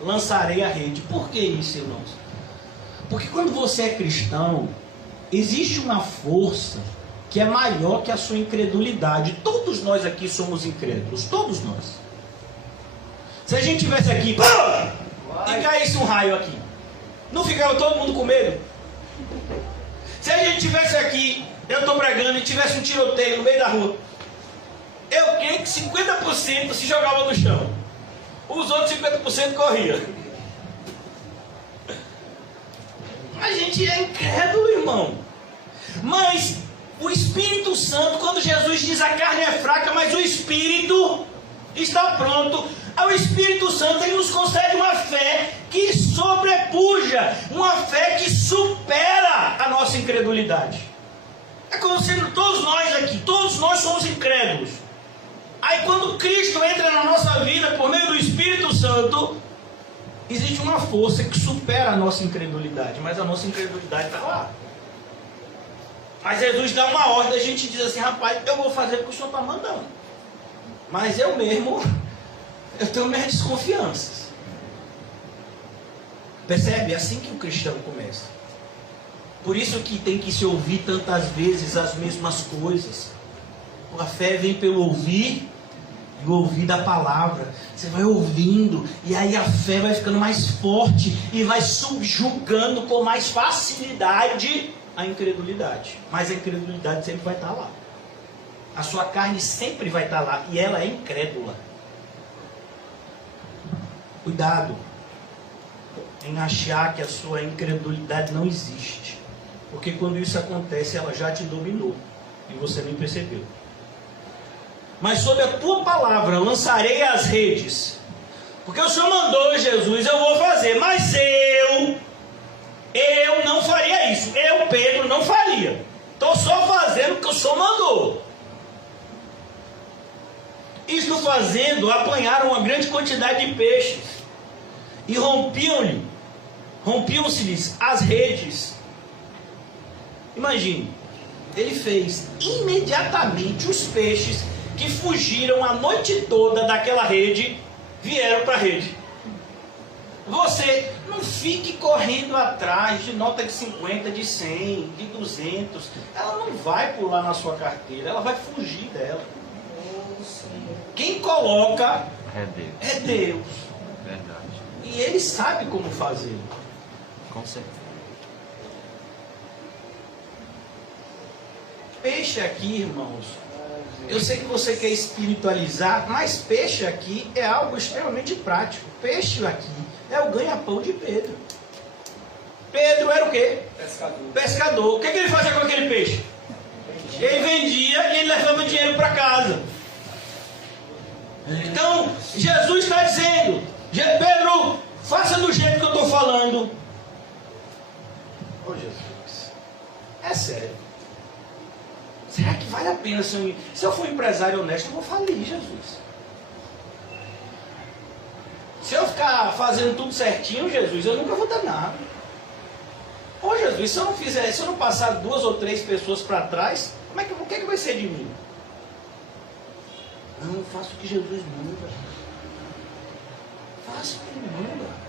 lançarei a rede. Por que isso, irmãos? Porque quando você é cristão, existe uma força que é maior que a sua incredulidade. Todos nós aqui somos incrédulos, todos nós. Se a gente tivesse aqui e caísse um raio aqui, não ficava todo mundo com medo? Se a gente tivesse aqui, eu estou pregando, e tivesse um tiroteio no meio da rua, eu creio que 50% se jogava no chão. Os outros 50% corriam. A gente é incrédulo, irmão. Mas o Espírito Santo, quando Jesus diz a carne é fraca, mas o Espírito está pronto. O Espírito Santo, ele nos concede uma fé que sobrepuja, uma fé que supera a nossa incredulidade. É como se todos nós aqui, todos nós somos incrédulos. Aí quando Cristo entra na nossa vida por meio do Espírito Santo, existe uma força que supera a nossa incredulidade, mas a nossa incredulidade está lá. Mas Jesus dá uma ordem, a gente diz assim, rapaz, eu vou fazer o que o Senhor está mandando. Mas eu mesmo, eu tenho minhas desconfianças. Percebe? É assim que o cristão começa. Por isso que tem que se ouvir tantas vezes as mesmas coisas. A fé vem pelo ouvir e o ouvir da palavra. Você vai ouvindo e aí a fé vai ficando mais forte e vai subjugando com mais facilidade a incredulidade. Mas a incredulidade sempre vai estar lá. A sua carne sempre vai estar lá e ela é incrédula. Cuidado em achar que a sua incredulidade não existe. Porque quando isso acontece, ela já te dominou e você nem percebeu. Mas sob a tua palavra lançarei as redes. Porque o Senhor mandou, Jesus, eu vou fazer. Mas eu não faria isso. Eu, Pedro, não faria. Estou só fazendo o que o Senhor mandou. Isto fazendo, apanharam uma grande quantidade de peixes. E rompiam-se-lhes as redes. Imagine, ele fez imediatamente os peixes que fugiram a noite toda daquela rede, vieram para a rede. Você não fique correndo atrás de nota de 50, de 100, de 200. Ela não vai pular na sua carteira, ela vai fugir dela. Quem coloca é Deus. Verdade. E Ele sabe como fazer. Com certeza. Peixe aqui, irmãos, eu sei que você quer espiritualizar, mas peixe aqui é algo extremamente prático. Peixe aqui é o ganha-pão de Pedro. Pedro era o quê? Pescador. O que ele fazia com aquele peixe? Ele vendia e ele levava dinheiro para casa. Então, Jesus está dizendo, Pedro, faça do jeito que eu estou falando. Ô Jesus, é sério. Será que vale a pena se eu for empresário honesto, eu vou falir, Jesus? Se eu ficar fazendo tudo certinho, Jesus, eu nunca vou dar nada. Ô Jesus, se eu não fizer, se eu não passar 2 ou 3 pessoas para trás, o que vai ser de mim? Não, faça o que Jesus manda. Faça o que Ele manda.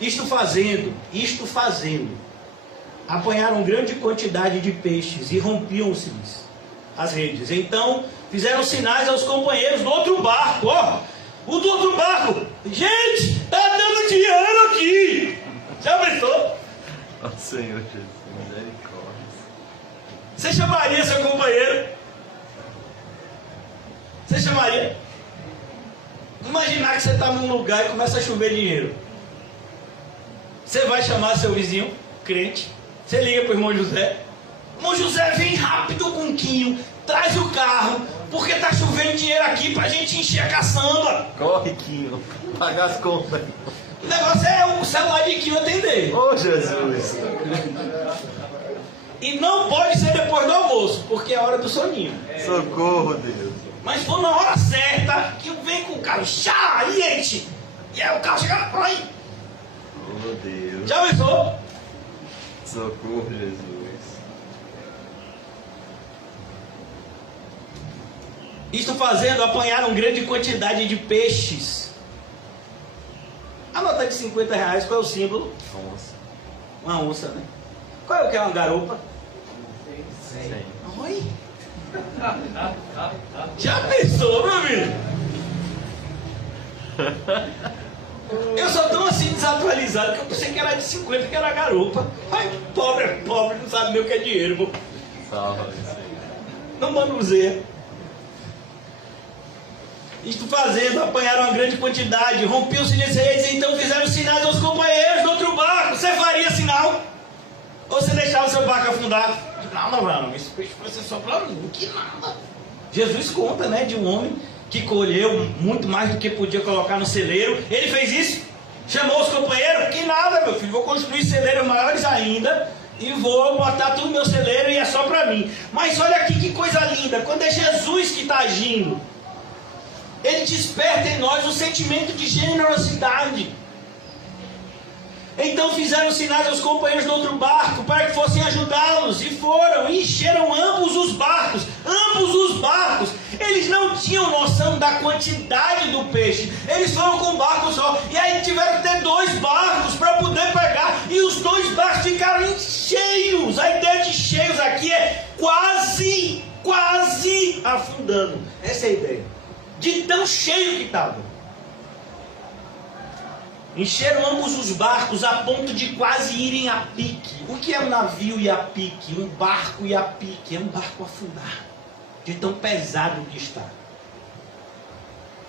Isto fazendo, apanharam grande quantidade de peixes e rompiam-se as redes. Então fizeram sinais aos companheiros do outro barco. O do outro barco. Gente, está dando dinheiro aqui. Já pensou? Ó Senhor Jesus, misericórdia. Você chamaria seu companheiro? Você chamaria? Imaginar que você está num lugar e começa a chover dinheiro. Você vai chamar seu vizinho, crente. Você liga para o irmão José. Irmão José, vem rápido com um quinho. Traz o carro, porque está chovendo dinheiro aqui para a gente encher a caçamba. Corre, Quinho. Pagar as contas. O negócio é o celular de quinho atender. Oh, Jesus. E não pode ser depois do almoço, porque é a hora do soninho. Socorro, Deus. Mas for na hora certa, que vem com o carro, chá, e enche. E aí o carro chega lá, aí. Oh, Deus. Já pensou? Socorro, Jesus. Isto fazendo, apanharam grande quantidade de peixes. A nota de 50 reais, qual é o símbolo? Onça. Uma onça, né? Qual é o que é uma garupa? Sim. Oi? Já pensou, meu amigo? Eu sou tão assim desatualizado que eu pensei que era de 50, que era garupa. Ai, pobre, não sabe nem o que é dinheiro, pô. Salva isso aí. Não manuseia. Isto fazendo, apanharam uma grande quantidade, rompiam-se nesse reis, então fizeram sinais aos companheiros do outro barco. Você faria sinal? Ou você deixava o seu barco afundar? Não, esse peixe vai ser só para mim, que nada. Jesus conta, né, de um homem que colheu muito mais do que podia colocar no celeiro. Ele fez isso, chamou os companheiros, que nada, meu filho, vou construir celeiros maiores ainda e vou botar tudo no meu celeiro e é só para mim. Mas olha aqui que coisa linda, quando é Jesus que está agindo, ele desperta em nós o sentimento de generosidade. Então fizeram sinais aos companheiros do outro barco para que fossem ajudá-los. E foram, e encheram ambos os barcos. Ambos os barcos. Eles não tinham noção da quantidade do peixe. Eles foram com um barco só. E aí tiveram que ter 2 barcos para poder pegar. E os 2 barcos ficaram cheios. A ideia de cheios aqui é quase afundando. Essa é a ideia. De tão cheio que estava. Encheram ambos os barcos a ponto de quase irem a pique. O que é um navio e a pique? Um barco e a pique. É um barco afundar. De tão pesado que está.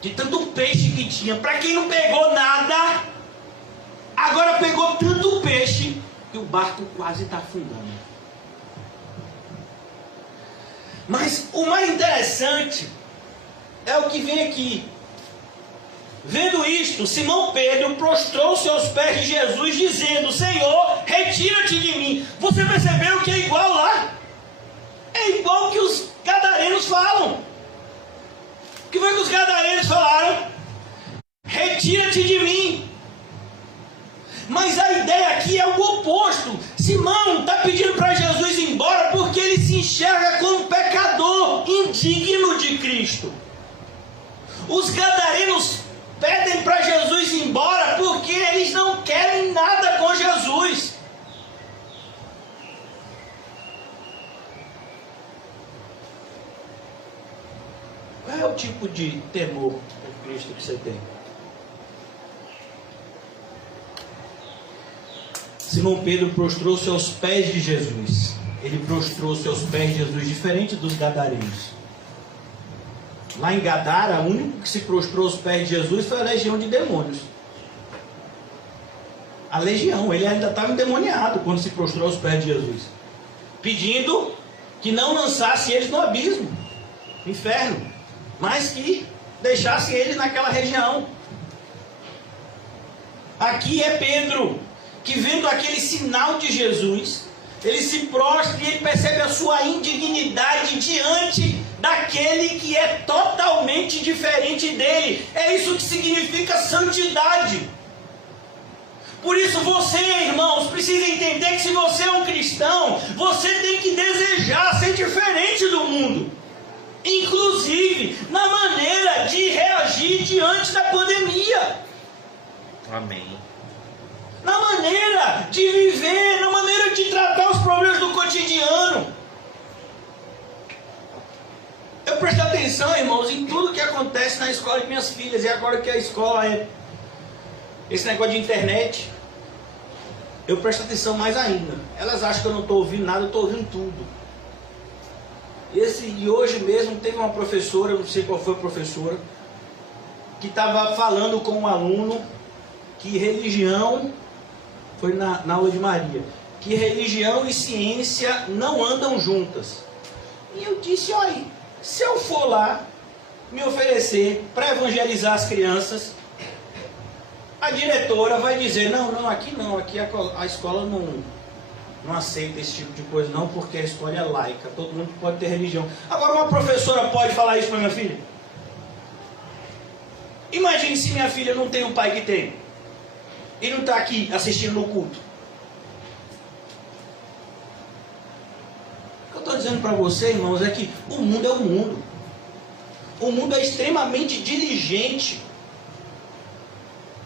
De tanto peixe que tinha. Para quem não pegou nada, agora pegou tanto peixe que o barco quase está afundando. Mas o mais interessante é o que vem aqui. Vendo isto, Simão Pedro prostrou-se aos pés de Jesus, dizendo: Senhor, retira-te de mim. Você percebeu que é igual lá? É igual que os gadarenos falam. O que foi que os gadarenos falaram? Retira-te de mim. Mas a ideia aqui é o oposto. Simão está pedindo para Jesus ir embora porque ele se enxerga como pecador, indigno de Cristo. Os gadarenos pedem para Jesus ir embora porque eles não querem nada com Jesus. Qual é o tipo de temor por Cristo que você tem? Simão Pedro prostrou-se aos pés de Jesus. Ele prostrou-se aos pés de Jesus, diferente dos gadarenos. Lá em Gadara, o único que se prostrou aos pés de Jesus foi a legião de demônios. A legião, ele ainda estava endemoniado quando se prostrou aos pés de Jesus, pedindo que não lançasse eles no abismo, no inferno, mas que deixasse eles naquela região. Aqui é Pedro, que vendo aquele sinal de Jesus, ele se prostra e ele percebe a sua indignidade diante daquele que é totalmente diferente dele. É isso que significa santidade. Por isso você, irmãos, precisa entender que se você é um cristão, você tem que desejar ser diferente do mundo. Inclusive na maneira de reagir diante da pandemia. Amém. Na maneira de viver, na maneira de tratar os problemas do cotidiano. Eu presto atenção, irmãos, em tudo que acontece na escola de minhas filhas. E agora que a escola é esse negócio de internet, eu presto atenção mais ainda. Elas acham que eu não estou ouvindo nada, eu estou ouvindo tudo. E hoje mesmo teve uma professora, não sei qual foi a professora, que estava falando com um aluno que religião, foi na aula de Maria, que religião e ciência não andam juntas. E eu disse, olha, se eu for lá me oferecer para evangelizar as crianças, a diretora vai dizer, não, aqui a escola não aceita esse tipo de coisa não, porque a escola é laica, todo mundo pode ter religião. Agora uma professora pode falar isso para minha filha? Imagine se minha filha não tem um pai que tem, e não está aqui assistindo no culto. O que eu estou dizendo para você, irmãos, é que o mundo é o mundo. O mundo é extremamente diligente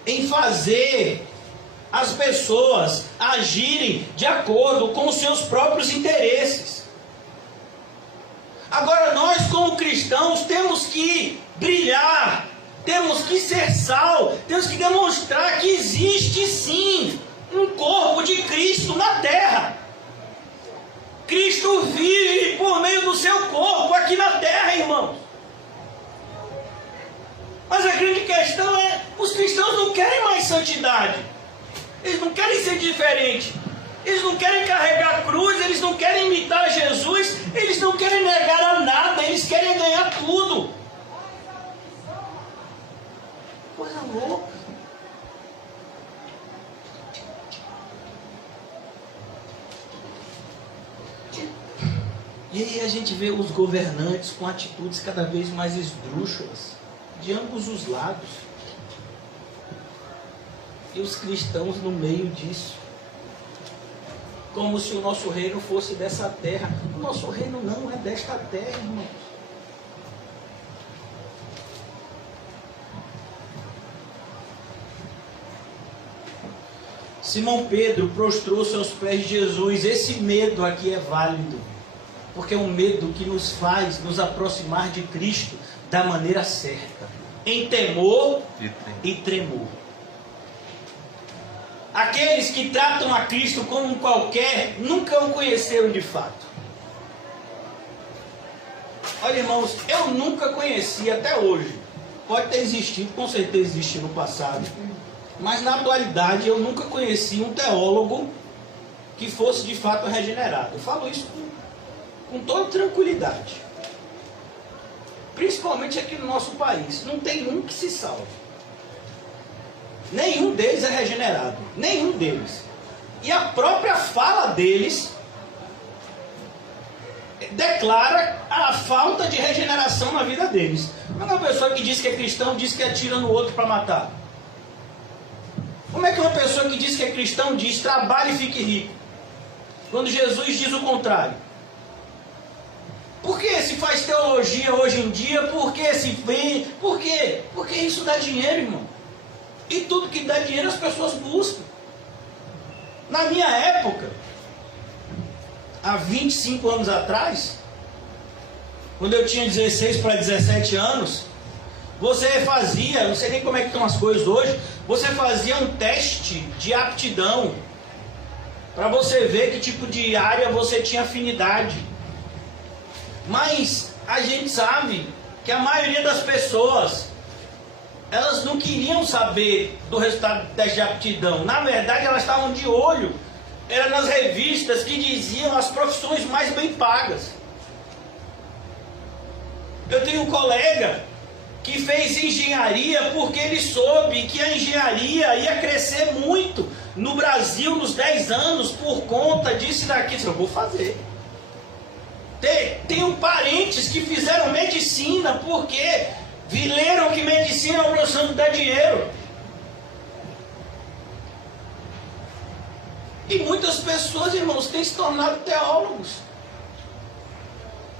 em fazer as pessoas agirem de acordo com os seus próprios interesses. Agora nós, como cristãos, temos que brilhar, temos que ser sal, temos que demonstrar que existe sim um corpo de Cristo na terra. Cristo vive por meio do seu corpo aqui na terra, irmãos. Mas a grande questão é, os cristãos não querem mais santidade. Eles não querem ser diferentes. Eles não querem carregar a cruz, eles não querem imitar Jesus, eles não querem negar a nada, eles querem ganhar tudo. Coisa louca. E aí a gente vê os governantes com atitudes cada vez mais esdrúxulas, de ambos os lados. E os cristãos no meio disso. Como se o nosso reino fosse dessa terra. O nosso reino não é desta terra, irmãos. Simão Pedro prostrou-se aos pés de Jesus. Esse medo aqui é válido, porque é um medo que nos faz nos aproximar de Cristo da maneira certa, em temor e tremor. Aqueles que tratam a Cristo como um qualquer, nunca o conheceram de fato. Olha, irmãos, eu nunca conheci até hoje. Pode ter existido, com certeza existiu no passado. Mas na atualidade eu nunca conheci um teólogo que fosse de fato regenerado. Eu falo isso com toda tranquilidade. Principalmente aqui no nosso país. Não tem um que se salve. Nenhum deles é regenerado. Nenhum deles. E a própria fala deles declara a falta de regeneração na vida deles. Não é uma pessoa que diz que é cristão, diz que atira no outro para matar. Como é que uma pessoa que diz que é cristão diz trabalhe e fique rico, quando Jesus diz o contrário? Por que se faz teologia hoje em dia? Por que se vê? Por quê? Porque isso dá dinheiro, irmão. E tudo que dá dinheiro as pessoas buscam. Na minha época, há 25 anos atrás, quando eu tinha 16 para 17 anos, você fazia, não sei nem como é que estão as coisas hoje, você fazia um teste de aptidão para você ver que tipo de área você tinha afinidade. Mas a gente sabe que a maioria das pessoas, elas não queriam saber do resultado do teste de aptidão. Na verdade, elas estavam de olho, era nas revistas que diziam as profissões mais bem pagas. Eu tenho um colega que fez engenharia porque ele soube que a engenharia ia crescer muito no Brasil nos 10 anos por conta disso e daquilo. Eu vou fazer. Tenho parentes que fizeram medicina porque leram que medicina é uma profissão que dá dinheiro. E muitas pessoas, irmãos, têm se tornado teólogos.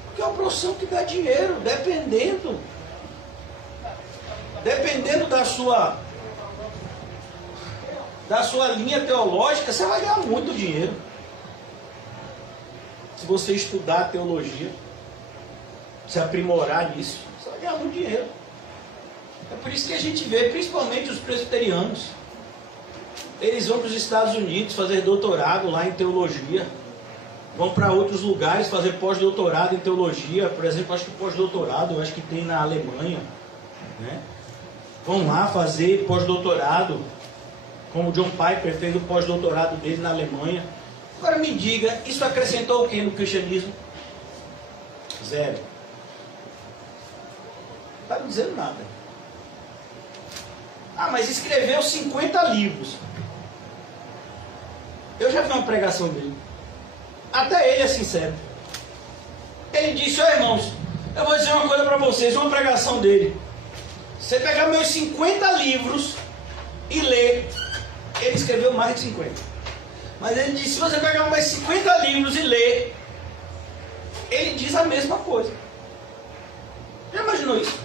Porque é uma profissão que dá dinheiro, dependendo da sua linha teológica, você vai ganhar muito dinheiro. Se você estudar teologia, se aprimorar nisso, você vai ganhar muito dinheiro. É por isso que a gente vê, principalmente os presbiterianos, eles vão para os Estados Unidos fazer doutorado lá em teologia. vão para outros lugares fazer pós-doutorado em teologia. Por exemplo, acho que pós-doutorado, eu acho que tem na Alemanha, né? Vão lá fazer pós-doutorado, como John Piper fez o pós-doutorado dele na Alemanha. Agora me diga, isso acrescentou o que no cristianismo? Zero. Não está me dizendo nada. Ah, mas escreveu 50 livros. Eu já vi uma pregação dele. Até ele é sincero. Ele disse: ó, irmãos, eu vou dizer uma coisa para vocês, uma pregação dele. Você pegar meus 50 livros e ler, ele escreveu mais de 50. Mas ele disse: se você pegar mais 50 livros e ler, ele diz a mesma coisa. Já imaginou isso?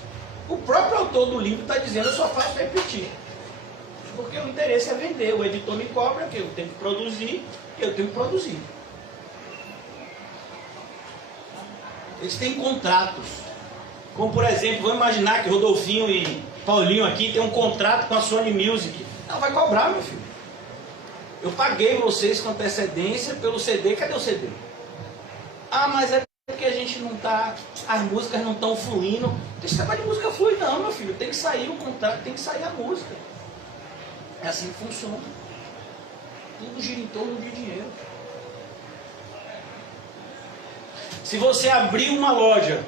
O próprio autor do livro está dizendo: eu só faço repetir. Porque o interesse é vender. O editor me cobra que eu tenho que produzir, e eu tenho que produzir. Eles têm contratos. Como, por exemplo, vamos imaginar que Rodolfinho e Paulinho aqui têm um contrato com a Sony Music. Ela vai cobrar, meu filho. Eu paguei vocês com antecedência pelo CD. Cadê o CD? Ah, mas é porque a gente não está... As músicas não estão fluindo. Esse trabalho de música flui não, meu filho. Tem que sair o contrato, tem que sair a música. É assim que funciona. Tudo gira em torno de dinheiro. Se você abrir uma loja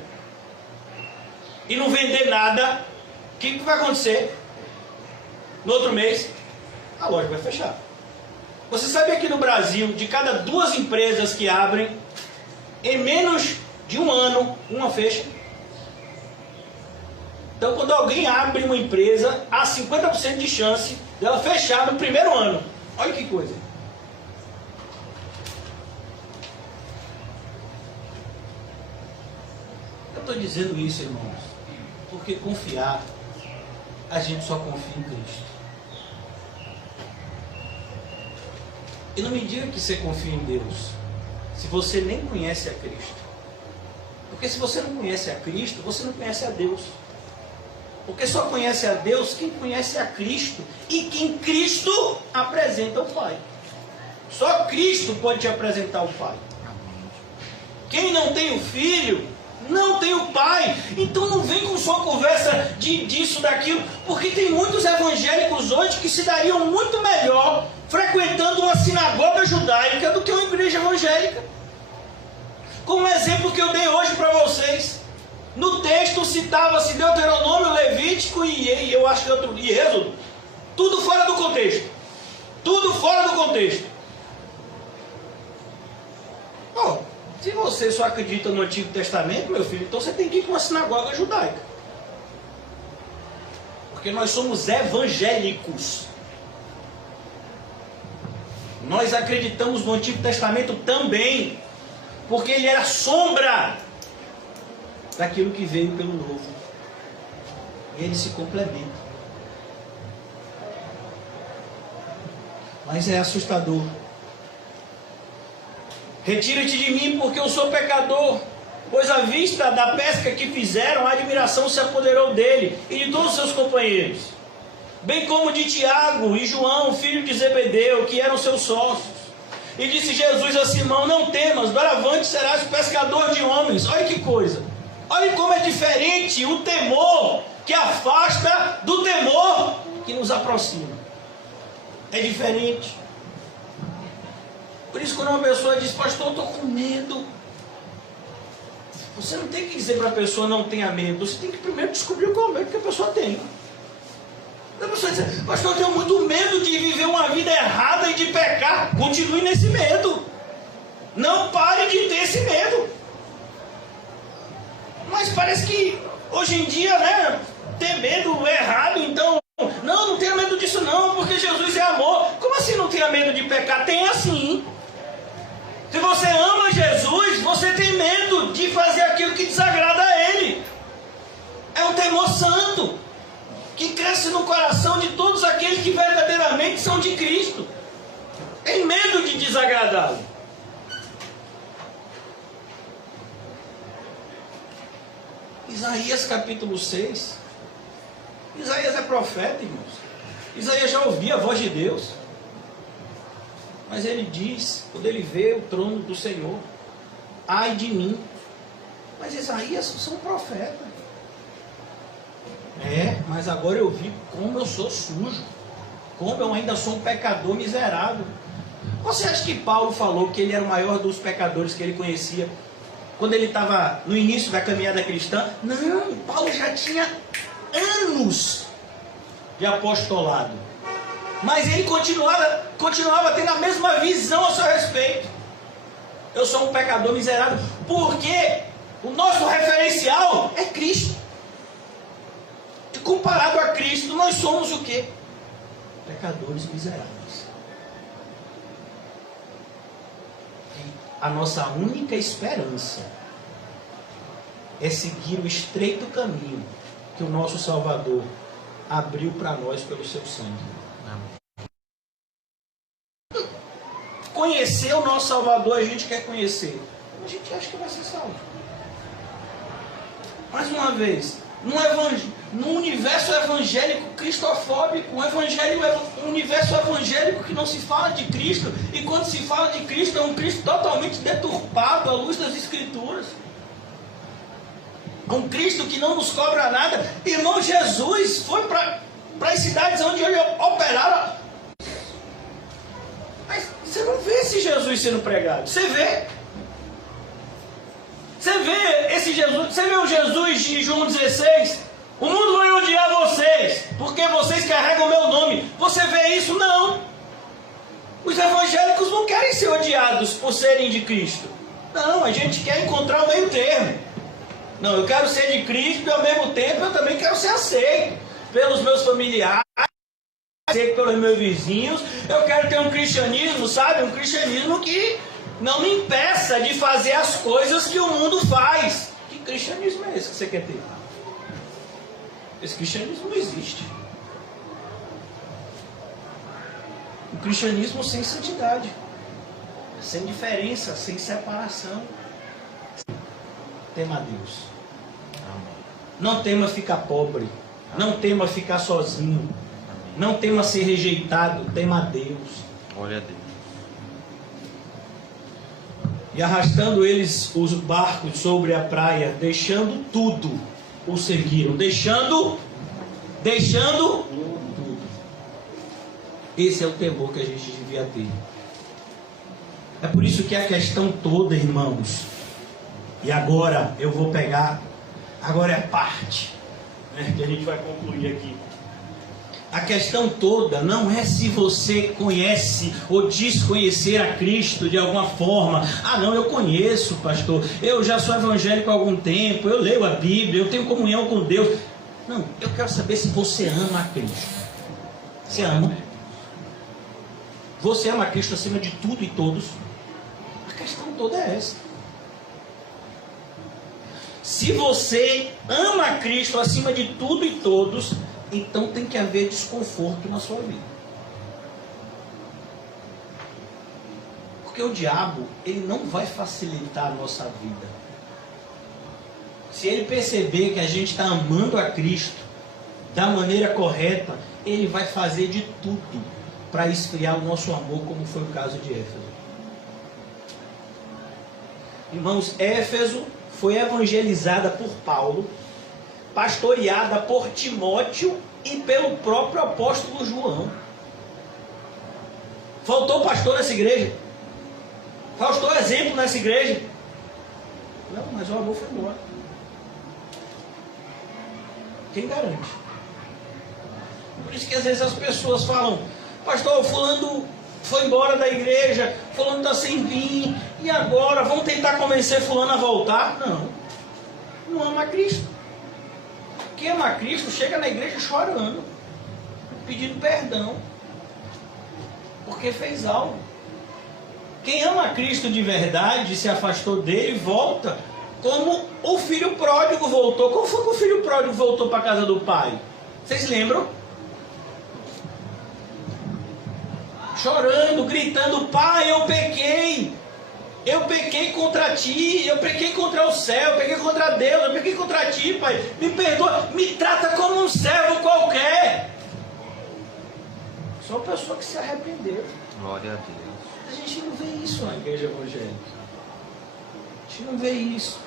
e não vender nada, o que vai acontecer? No outro mês, a loja vai fechar. Você sabe aqui no Brasil, de cada 2 empresas que abrem, em menos de um ano, uma fecha? Então, quando alguém abre uma empresa, há 50% de chance dela fechar no primeiro ano. Olha que coisa. Eu estou dizendo isso, irmãos, porque confiar, a gente só confia em Cristo. E não me diga que você confia em Deus, se você nem conhece a Cristo. Porque se você não conhece a Cristo, você não conhece a Deus. Porque só conhece a Deus quem conhece a Cristo e quem Cristo apresenta ao Pai. Só Cristo pode te apresentar ao Pai. Quem não tem o Filho, não tem o Pai. Então não vem com sua conversa disso, daquilo, porque tem muitos evangélicos hoje que se dariam muito melhor frequentando uma sinagoga judaica do que uma igreja evangélica. Como exemplo que eu dei hoje para vocês. No texto citava-se Deuteronômio, Levítico e eu acho que outro, e Êxodo. Tudo fora do contexto. Tudo fora do contexto. Bom, se você só acredita no Antigo Testamento, meu filho, então você tem que ir para uma sinagoga judaica. Porque nós somos evangélicos. Nós acreditamos no Antigo Testamento também, porque ele era sombra daquilo que veio pelo Novo. E ele se complementa. Mas é assustador. Retira-te de mim, porque eu sou pecador. Pois à vista da pesca que fizeram, a admiração se apoderou dele e de todos os seus companheiros, bem como de Tiago e João, filho de Zebedeu, que eram seus sócios. E disse Jesus a Simão: não temas, doravante serás pescador de homens. Olha que coisa. Olha como é diferente o temor que afasta do temor que nos aproxima. É diferente. Por isso, quando uma pessoa diz: pastor, eu estou com medo, você não tem que dizer para a pessoa não tenha medo. Você tem que primeiro descobrir qual é o medo que a pessoa tem. A pessoa diz: pastor, eu tenho muito medo de viver uma vida errada e de pecar. Continue nesse medo. Não pare de ter esse medo. Mas parece que hoje em dia, né, ter medo é errado. Então, não tenha medo disso não, porque Jesus é amor. Como assim não tenha medo de pecar? Tem assim. Se você ama Jesus, você tem medo de fazer aquilo que desagrada a Ele. É um temor santo, que cresce no coração de todos aqueles que verdadeiramente são de Cristo. Tem medo de desagradá-lo. Isaías capítulo 6. Isaías é profeta, irmãos. Isaías já ouvia a voz de Deus. Mas ele diz, quando ele vê o trono do Senhor, ai de mim. Mas Isaías são um profeta. Mas agora eu vi como eu sou sujo, como eu ainda sou um pecador miserável. Você acha que Paulo falou que ele era o maior dos pecadores que ele conhecia quando ele estava no início da caminhada cristã? Não, Paulo já tinha anos de apostolado. Mas ele continuava tendo a mesma visão a seu respeito. Eu sou um pecador miserável. Porque o nosso referencial é Cristo. E comparado a Cristo, nós somos o quê? Pecadores miseráveis. A nossa única esperança é seguir o estreito caminho que o nosso Salvador abriu para nós pelo seu sangue. Conhecer o nosso Salvador, a gente quer conhecer. A gente acha que vai ser salvo. Mais uma vez, no universo evangélico cristofóbico, um universo evangélico que não se fala de Cristo, e quando se fala de Cristo, é um Cristo totalmente deturpado à luz das Escrituras. É um Cristo que não nos cobra nada. Irmão, Jesus foi para as cidades onde ele operava. Mas você não vê esse Jesus sendo pregado. Você vê. Você vê esse Jesus, você vê o Jesus de João 16? O mundo vai odiar vocês, porque vocês carregam o meu nome. Você vê isso? Não. Os evangélicos não querem ser odiados por serem de Cristo. Não, a gente quer encontrar o meio termo. Não, eu quero ser de Cristo e ao mesmo tempo eu também quero ser aceito pelos meus familiares, aceito pelos meus vizinhos. Eu quero ter um cristianismo, sabe? Um cristianismo que não me impeça de fazer as coisas que o mundo faz. Que cristianismo é esse que você quer ter? Esse cristianismo não existe. Um cristianismo sem santidade, sem diferença, sem separação. Tema a Deus. Não tema ficar pobre. Não tema ficar sozinho. Não tema ser rejeitado. Tema a Deus. Glória a Deus. E arrastando eles os barcos sobre a praia, deixando tudo, o seguiram. Deixando tudo. Esse é o temor que a gente devia ter. É por isso que a questão toda, irmãos, e agora eu vou pegar, agora é a parte, né, que a gente vai concluir aqui. A questão toda não é se você conhece ou diz conhecer a Cristo de alguma forma. Ah não, eu conheço, pastor, eu já sou evangélico há algum tempo, eu leio a Bíblia, eu tenho comunhão com Deus. Não, eu quero saber se você ama a Cristo. Você ama? Você ama a Cristo acima de tudo e todos? A questão toda é essa. Se você ama a Cristo acima de tudo e todos, então tem que haver desconforto na sua vida. Porque o diabo, ele não vai facilitar a nossa vida. Se ele perceber que a gente está amando a Cristo da maneira correta, ele vai fazer de tudo para esfriar o nosso amor, como foi o caso de Éfeso. Irmãos, Éfeso foi evangelizada por Paulo, pastoreada por Timóteo e pelo próprio apóstolo João. Faltou pastor nessa igreja? Faltou exemplo nessa igreja? Não, mas o amor foi embora. Quem garante? Por isso que às vezes as pessoas falam: pastor, fulano foi embora da igreja, fulano está sem vir, e agora? Vamos tentar convencer fulano a voltar? Não. Não ama a Cristo. Quem ama a Cristo chega na igreja chorando, pedindo perdão, porque fez algo. Quem ama a Cristo de verdade, se afastou dele, volta, como o filho pródigo voltou. Como foi que o filho pródigo voltou para a casa do pai? Vocês lembram? Chorando, gritando: pai, eu pequei. Eu pequei contra ti, eu pequei contra o céu, eu pequei contra Deus, eu pequei contra ti, pai. Me perdoa, me trata como um servo qualquer. Só uma pessoa que se arrependeu. Glória a Deus. A gente não vê isso na igreja evangélica. A gente não vê isso.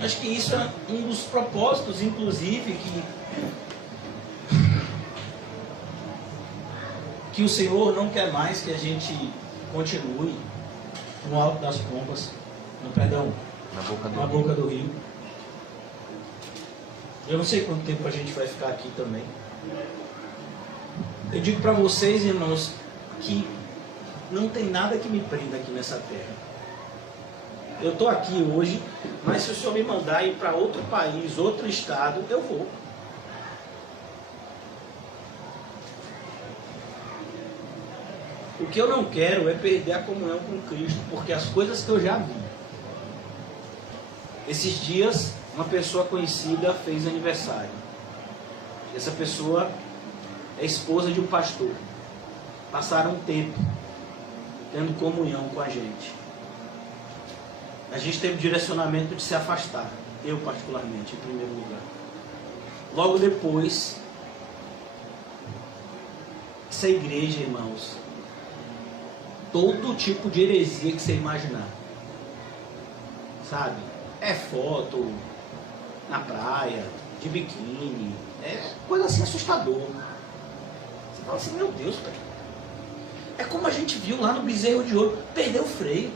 Acho que isso é um dos propósitos, inclusive, que o Senhor não quer mais que a gente continue no alto das pombas, na boca do rio. Eu não sei quanto tempo a gente vai ficar aqui também. Eu digo para vocês, irmãos, que não tem nada que me prenda aqui nessa terra. Eu estou aqui hoje, mas se o Senhor me mandar ir para outro país, outro estado, eu vou. O que eu não quero é perder a comunhão com Cristo, porque as coisas que eu já vi. Esses dias, uma pessoa conhecida fez aniversário. Essa pessoa é esposa de um pastor. Passaram um tempo tendo comunhão com a gente. A gente teve o direcionamento de se afastar. Eu, particularmente, em primeiro lugar. Logo depois, essa igreja, irmãos, todo tipo de heresia que você imaginar. Sabe? É foto na praia, de biquíni. É coisa assim assustadora. Você fala assim, meu Deus, cara. É como a gente viu lá no Bezerro de Ouro. Perdeu o freio.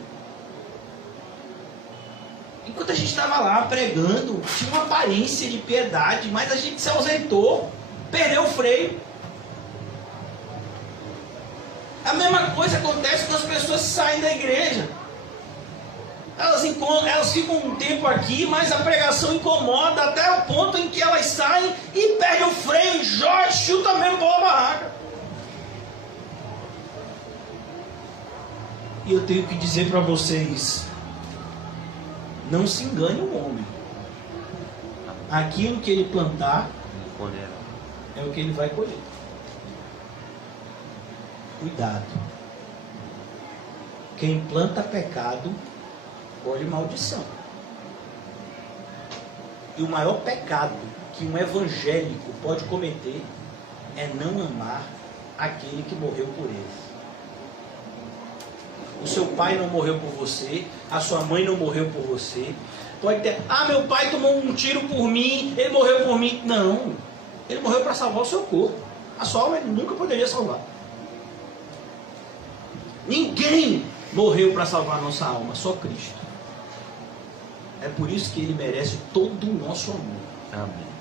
Enquanto a gente estava lá pregando, tinha uma aparência de piedade, mas a gente se ausentou, perdeu o freio. A mesma coisa acontece quando as pessoas saem da igreja. Elas ficam um tempo aqui, mas a pregação incomoda até o ponto em que elas saem e perdem o freio, chuta mesmo bola a barraca. E eu tenho que dizer para vocês, não se engane o homem. Aquilo que ele plantar é o que ele vai colher. Cuidado. Quem planta pecado, colhe maldição. E o maior pecado que um evangélico pode cometer é não amar aquele que morreu por ele. O seu pai não morreu por você, a sua mãe não morreu por você. Pode ter, meu pai tomou um tiro por mim, ele morreu por mim. Não, ele morreu para salvar o seu corpo. A sua alma ele nunca poderia salvar. Ninguém morreu para salvar a nossa alma, só Cristo. É por isso que ele merece todo o nosso amor. Amém.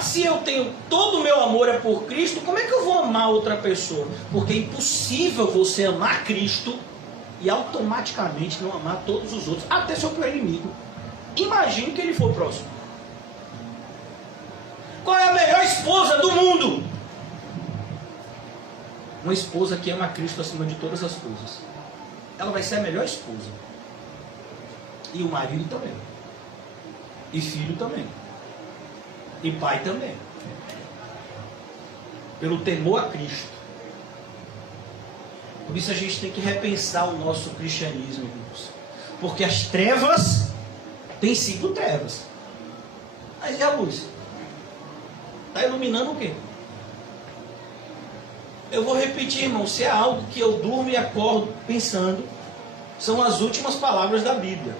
Se eu tenho todo o meu amor é por Cristo, como é que eu vou amar outra pessoa? Porque é impossível você amar Cristo e automaticamente não amar todos os outros, até seu pior inimigo. Imagine que ele for próximo. Qual é a melhor esposa do mundo? Uma esposa que ama Cristo acima de todas as coisas. Ela vai ser a melhor esposa. E o marido também. E filho também. E pai também. Pelo temor a Cristo. Por isso a gente tem que repensar o nosso cristianismo, irmãos. Porque as trevas têm sido trevas. Mas e a luz? Está iluminando o quê? Eu vou repetir, irmão, se é algo que eu durmo e acordo pensando, são as últimas palavras da Bíblia.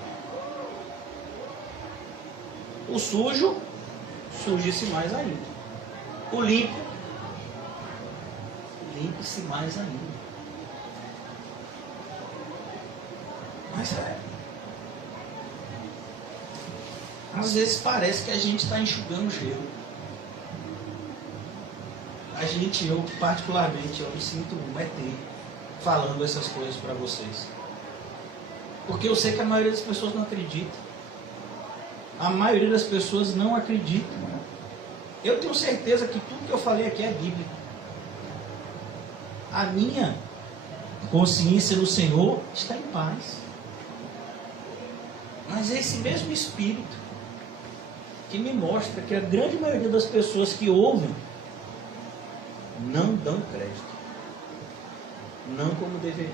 O sujo, suje-se mais ainda. O limpo, limpe-se mais ainda. Mas às vezes parece que a gente está enxugando gelo. Eu particularmente, eu me sinto um ET falando essas coisas para vocês. Porque eu sei que a maioria das pessoas não acredita. A maioria das pessoas não acredita. Eu tenho certeza que tudo que eu falei aqui é bíblico. A minha consciência no Senhor está em paz. Mas é esse mesmo Espírito que me mostra que a grande maioria das pessoas que ouvem não dão crédito. Não como deveriam.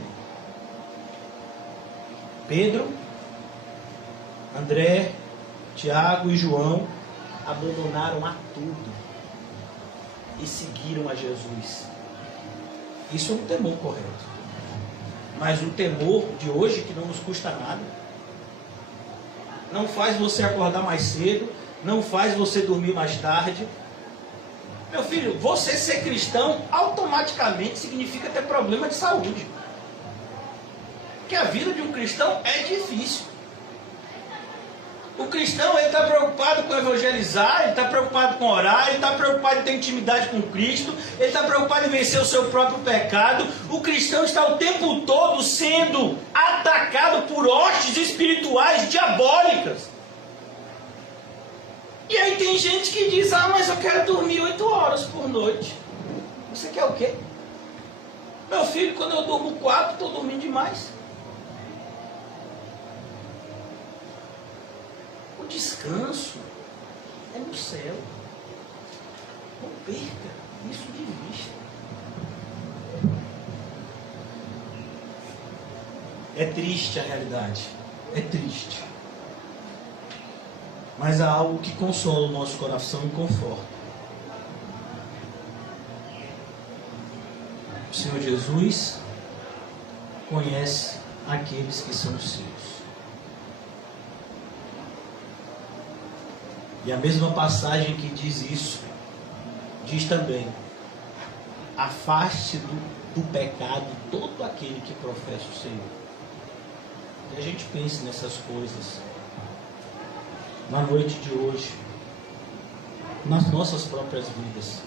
Pedro, André, Tiago e João abandonaram a tudo e seguiram a Jesus. Isso é um temor correto. Mas o temor de hoje, que não nos custa nada, não faz você acordar mais cedo, não faz você dormir mais tarde. Meu filho, você ser cristão automaticamente significa ter problema de saúde. Porque a vida de um cristão é difícil. O cristão, ele está preocupado com evangelizar, ele está preocupado com orar, ele está preocupado em ter intimidade com Cristo, ele está preocupado em vencer o seu próprio pecado. O cristão está o tempo todo sendo atacado por hostes espirituais diabólicas. E aí tem gente que diz, mas eu quero dormir 8 horas por noite. Você quer o quê? Meu filho, quando eu durmo 4, estou dormindo demais. O descanso é no céu. Não perca isso de vista. É triste a realidade. É triste. Mas há algo que consola o nosso coração e conforta. O Senhor Jesus conhece aqueles que são seus. E a mesma passagem que diz isso, diz também: afaste do pecado todo aquele que professa o Senhor. Que a gente pense nessas coisas na noite de hoje, nas nossas próprias vidas.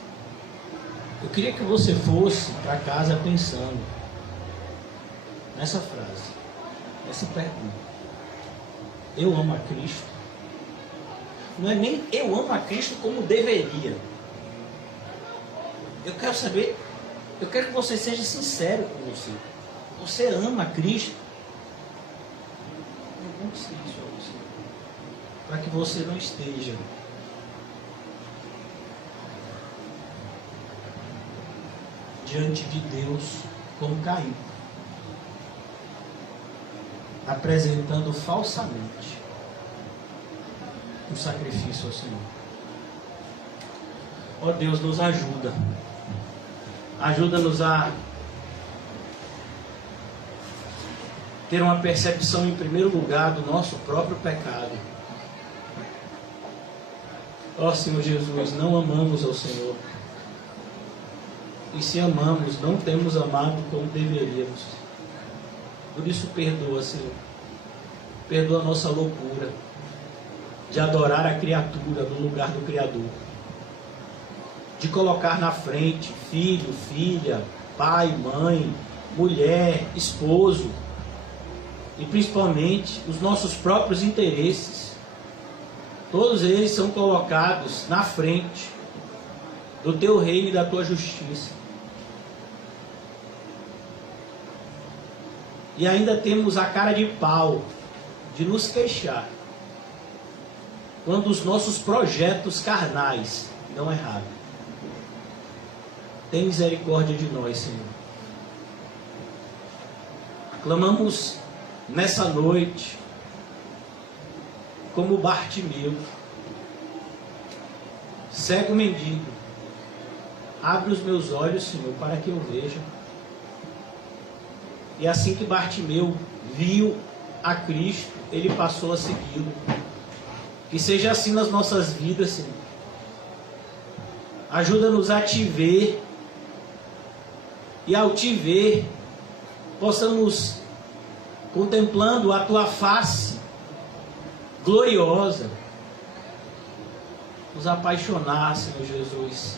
Eu queria que você fosse para casa pensando nessa frase, nessa pergunta: eu amo a Cristo? Não é nem eu amo a Cristo como deveria. Eu quero saber, eu quero que você seja sincero com você. Você ama a Cristo? Eu não sei isso a você. Para que você não esteja diante de Deus como Caim, apresentando falsamente um sacrifício ao Senhor. Ó Deus, nos ajuda. Ajuda-nos a ter uma percepção, em primeiro lugar, do nosso próprio pecado. Ó Senhor Jesus, não amamos ao Senhor. E se amamos, não temos amado como deveríamos. Por isso perdoa, Senhor. Perdoa a nossa loucura de adorar a criatura no lugar do Criador, de colocar na frente filho, filha, pai, mãe, mulher, esposo, e principalmente os nossos próprios interesses. Todos eles são colocados na frente do teu reino e da tua justiça. E ainda temos a cara de pau de nos queixar quando os nossos projetos carnais dão errado. Tem misericórdia de nós, Senhor. Clamamos nessa noite como Bartimeu, cego mendigo. Abre os meus olhos, Senhor, para que eu veja. E assim que Bartimeu viu a Cristo, ele passou a segui-lo. Que seja assim nas nossas vidas, Senhor. Ajuda-nos a te ver. E ao te ver, possamos, contemplando a tua face gloriosa, nos apaixonar, Senhor Jesus,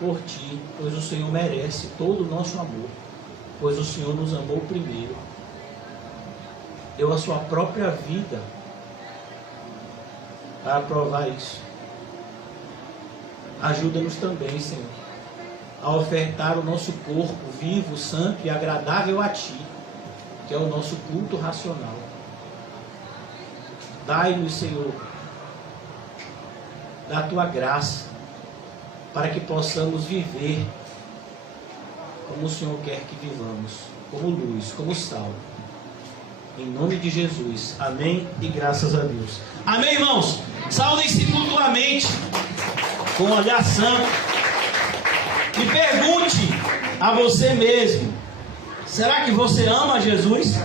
por ti, pois o Senhor merece todo o nosso amor, pois o Senhor nos amou primeiro, deu a sua própria vida para provar isso. Ajuda-nos também, Senhor, a ofertar o nosso corpo vivo, santo e agradável a ti, que é o nosso culto racional. Dai-nos, Senhor, da tua graça, para que possamos viver como o Senhor quer que vivamos, como luz, como sal. Em nome de Jesus. Amém e graças a Deus. Amém, irmãos? Saudem-se mutuamente com um olhar santo e pergunte a você mesmo: será que você ama Jesus?